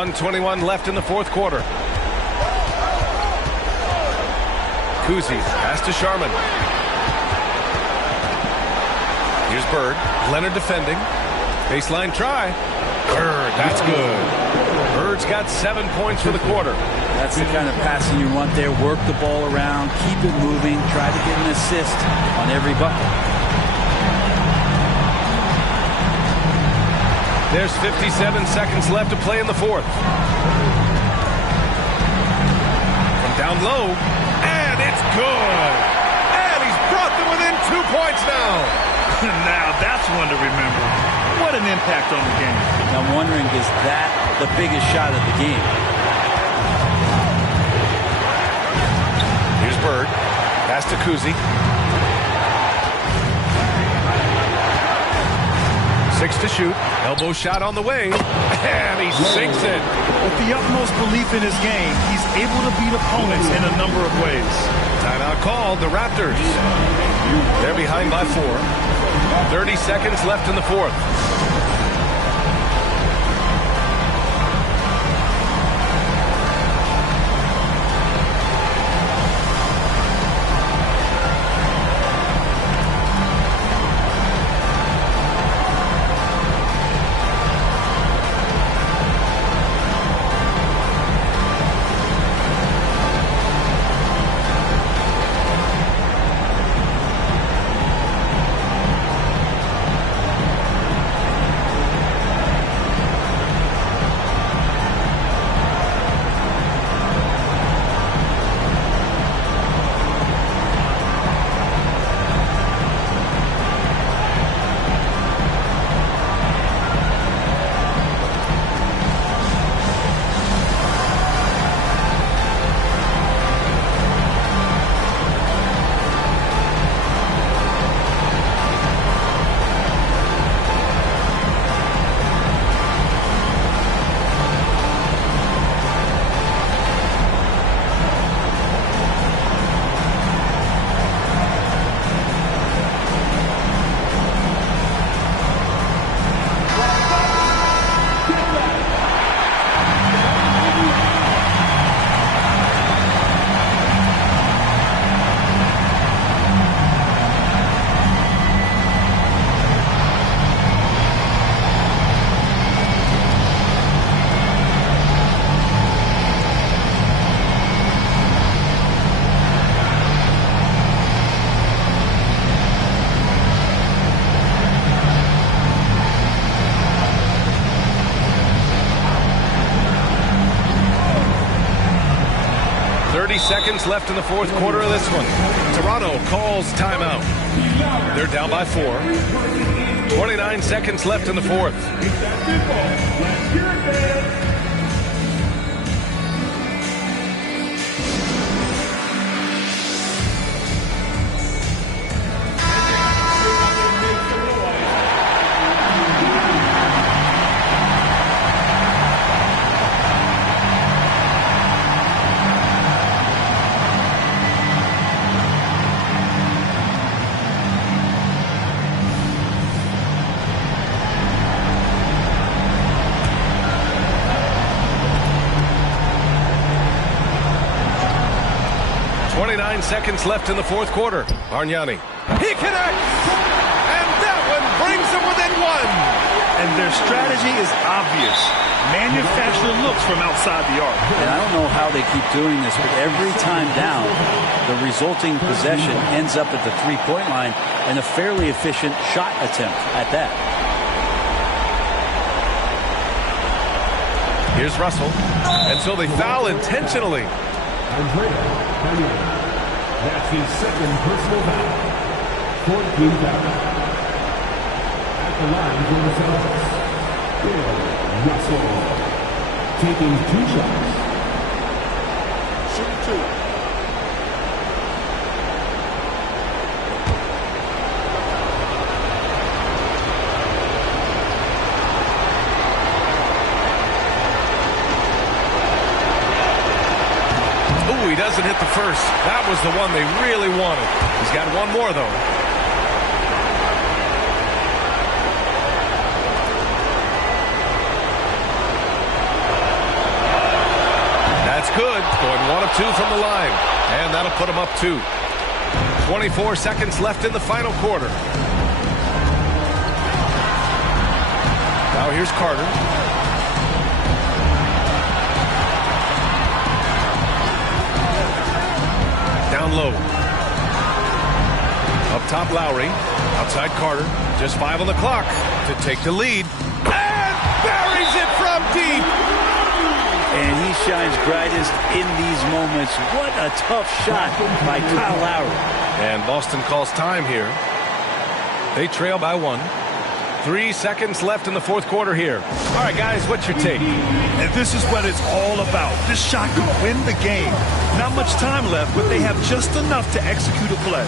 1:21 left in the fourth quarter. Kuzi pass to Sharman. Here's Bird. Leonard defending. Baseline try. Bird, that's good. Bird's got 7 points for the quarter. That's the kind of passing you want there. Work the ball around, keep it moving, try to get an assist on every bucket. There's 57 seconds left to play in the fourth. From down low, and it's good. And he's brought them within 2 points now. Now that's one to remember. What an impact on the game. I'm wondering, is that the biggest shot of the game? Here's Bird. Pass to Kuzi. 6 to shoot. Elbow shot on the way. And he sinks it. With the utmost belief in his game, he's able to beat opponents in a number of ways. Timeout called. The Raptors. They're behind by 4. 30 seconds left in the fourth. Seconds left in the fourth quarter of this one. Toronto calls timeout. They're down by 4. 29 seconds left in the fourth. Seconds left in the fourth quarter. Bargnani. He connects! And that one brings them within 1. And their strategy is obvious. Manufacture looks from outside the arc. And I don't know how they keep doing this, but every time down, the resulting possession ends up at the three-point line and a fairly efficient shot attempt at that. Here's Russell. And so they foul intentionally. That's his second personal foul. 14 fouls. At the line for the Celtics, Bill Russell. Taking 2 shots. Shoot 2. He doesn't hit the first. That was the one they really wanted. He's got one more, though. going 1 of 2 from the line. And that'll put him up 2. 24 seconds left in the final quarter. Now here's Carter. Down low. Up top, Lowry. Outside Carter. Just 5 on the clock to take the lead. And buries it from deep. And he shines brightest in these moments. What a tough shot by Kyle Lowry. And Boston calls time here. They trail by 1. 3 seconds left in the fourth quarter here. All right, guys, what's your take? And this is what it's all about. This shot could win the game. Not much time left, but they have just enough to execute a play.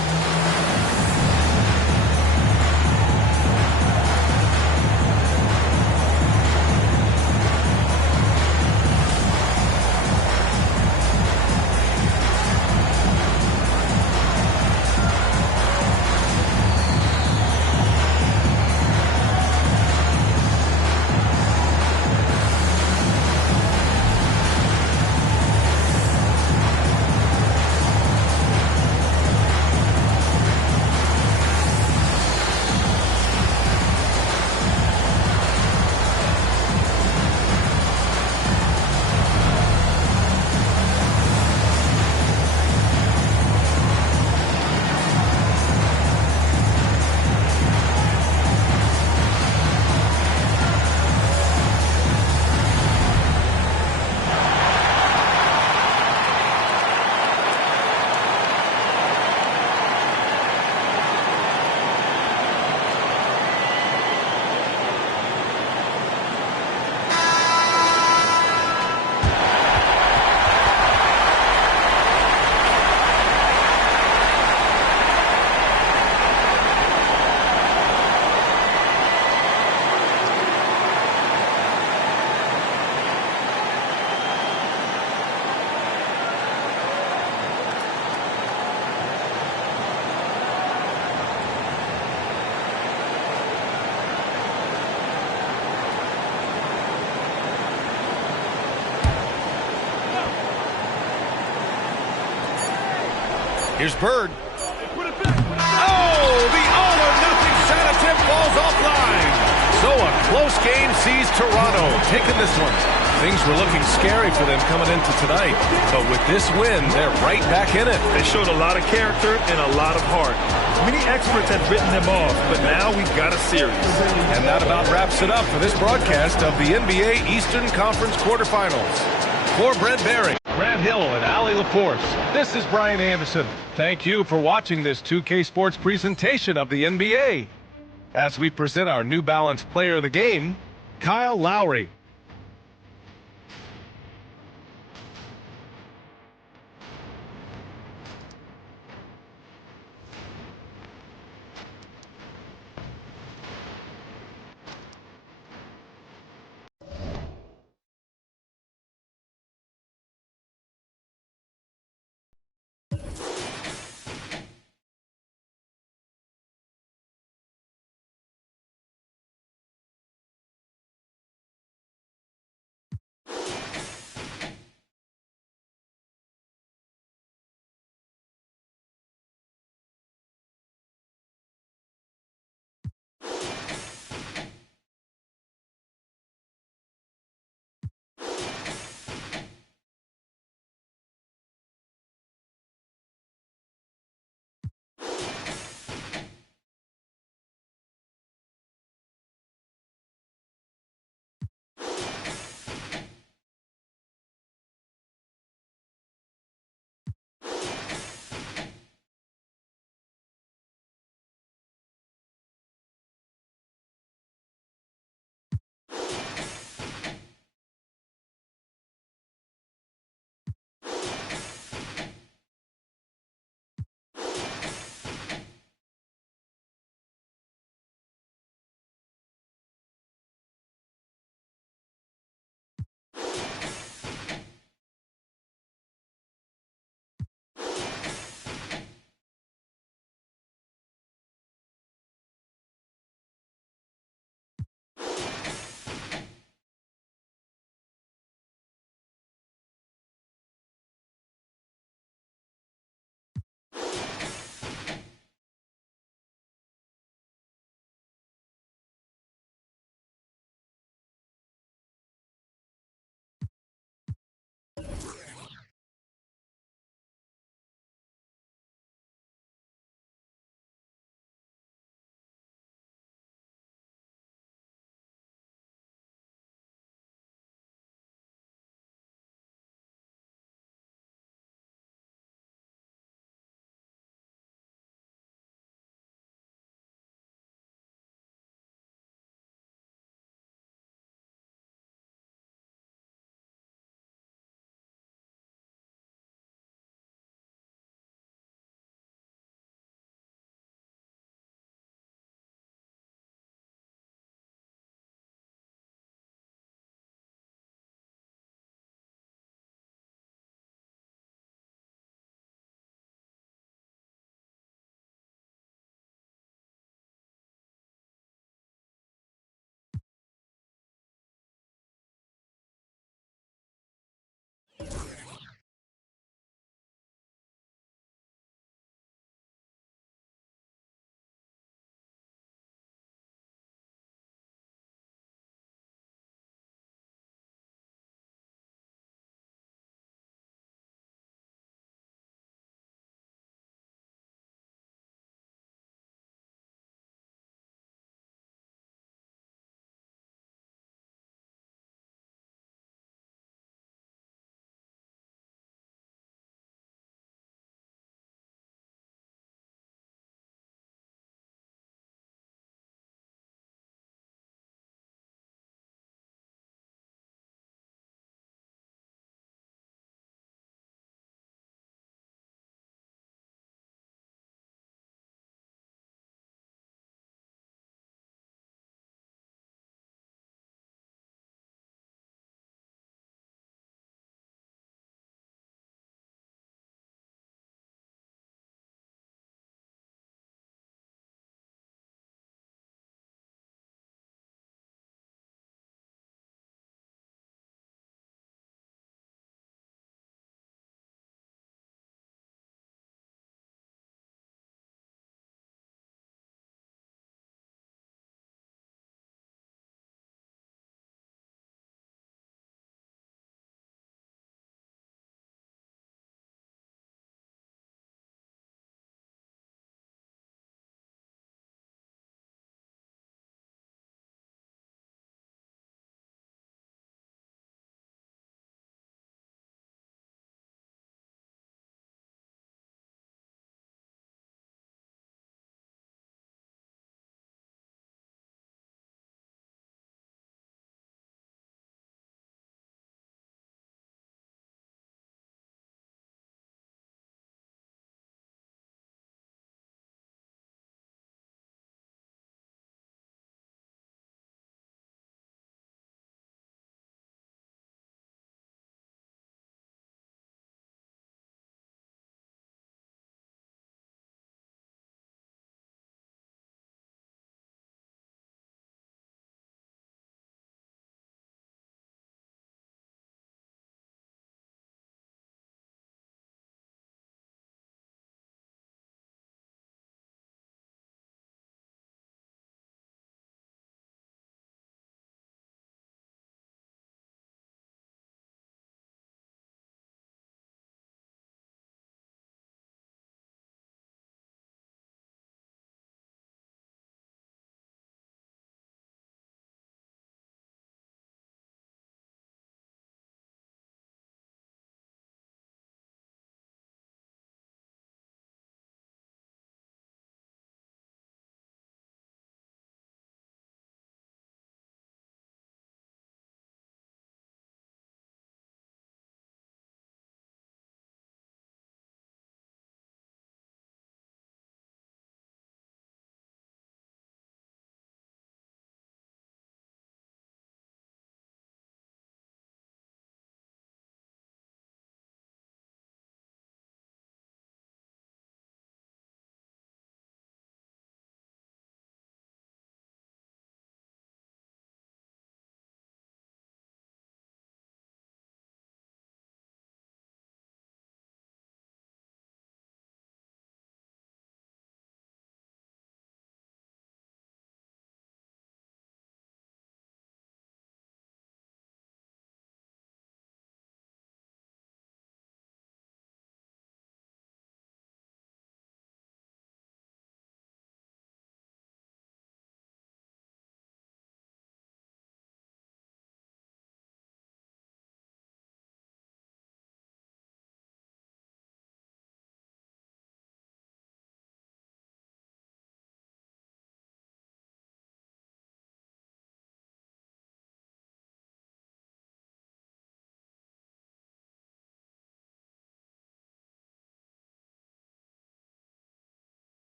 Here's Bird. Oh, the all-or-nothing shot attempt falls offline. So a close game sees Toronto taking this one. Things were looking scary for them coming into tonight. But with this win, they're right back in it. They showed a lot of character and a lot of heart. Many experts had written them off, but now we've got a series. And that about wraps it up for this broadcast of the NBA Eastern Conference quarterfinals. For Brent Barry, Grant Hill, and Allie LaForce, this is Brian Anderson. Thank you for watching this 2K Sports presentation of the NBA. As we present our New Balance player of the game, Kyle Lowry.